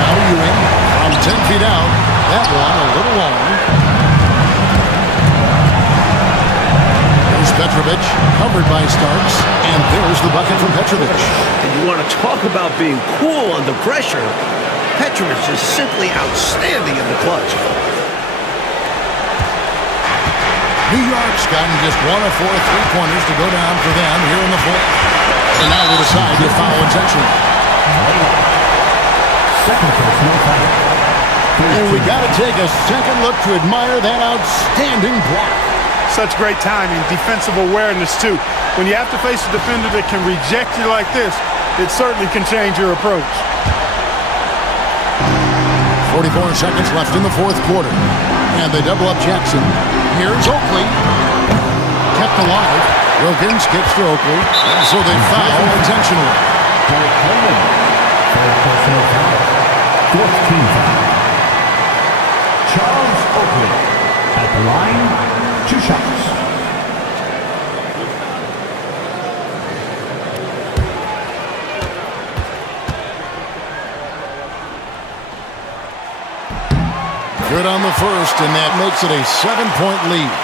Now Ewing from 10 feet out. That one a little long. There's Petrovic, covered by Starks. And there's the bucket from Petrovic. And you want to talk about being cool under pressure. Petrovic is simply outstanding in the clutch. New York's gotten just 1 of 4 three-pointers to go down for them here in the fourth. And now they decide to foul intentionally. Second personal foul. And we got to take a second look to admire that outstanding block. Such great timing, defensive awareness, too. When you have to face a defender that can reject you like this, it certainly can change your approach. 44 seconds left in the fourth quarter. And they double up Jackson. Here's Oakley. Kept alive. Wilkins gets to Oakley. And so they foul intentionally. Third personal foul. Fourth team foul. Charles Oakley at the line, 2 shots. Good on the first, and that makes it a 7-point lead.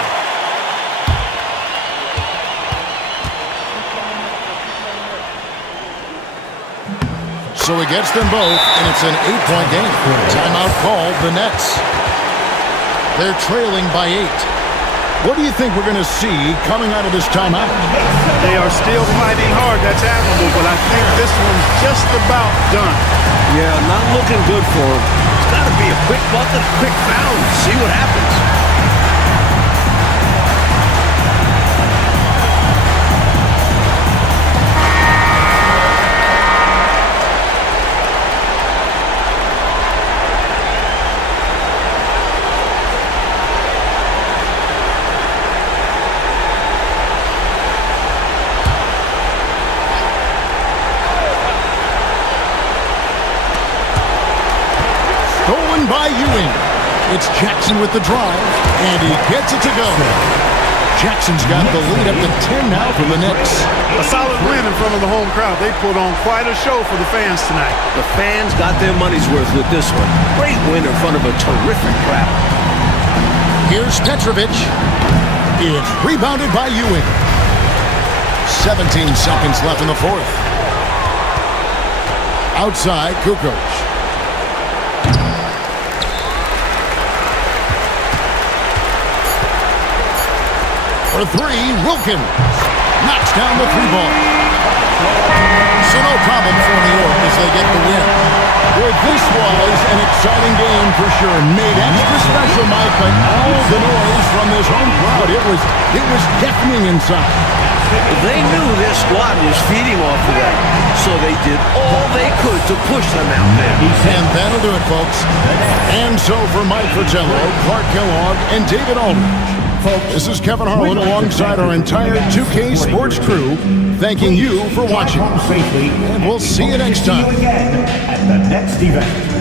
So he gets them both, and it's an 8-point game. Timeout called, the Nets. They're trailing by 8. What do you think we're going to see coming out of this timeout? They are still fighting hard. That's admirable, but I think this one's just about done. Yeah, not looking good for him. It's got to be a quick bucket, quick foul. See what happens. By Ewing. It's Jackson with the drive, and he gets it to go. Jackson's got the lead up to 10 now for the Knicks. A solid win in front of the home crowd. They put on quite a show for the fans tonight. The fans got their money's worth with this one. Great win in front of a terrific crowd. Here's Petrovic. It's rebounded by Ewing. 17 seconds left in the fourth. Outside, Kukoc. For three, Wilkins knocks down the three ball. So no problem for New York as they get the win. Boy, this was an exciting game for sure. Made extra special, Mike, by all the noise from this home crowd. It was deafening inside. They knew their squad was feeding off of that, so they did all they could to push them out there. And that'll do it, folks. And so for Mike Fratello, Clark Kellogg, and David Aldridge, this is Kevin Harlan alongside our entire 2K Sports crew, thanking you for watching. And we'll see you next time. See you again at the next event.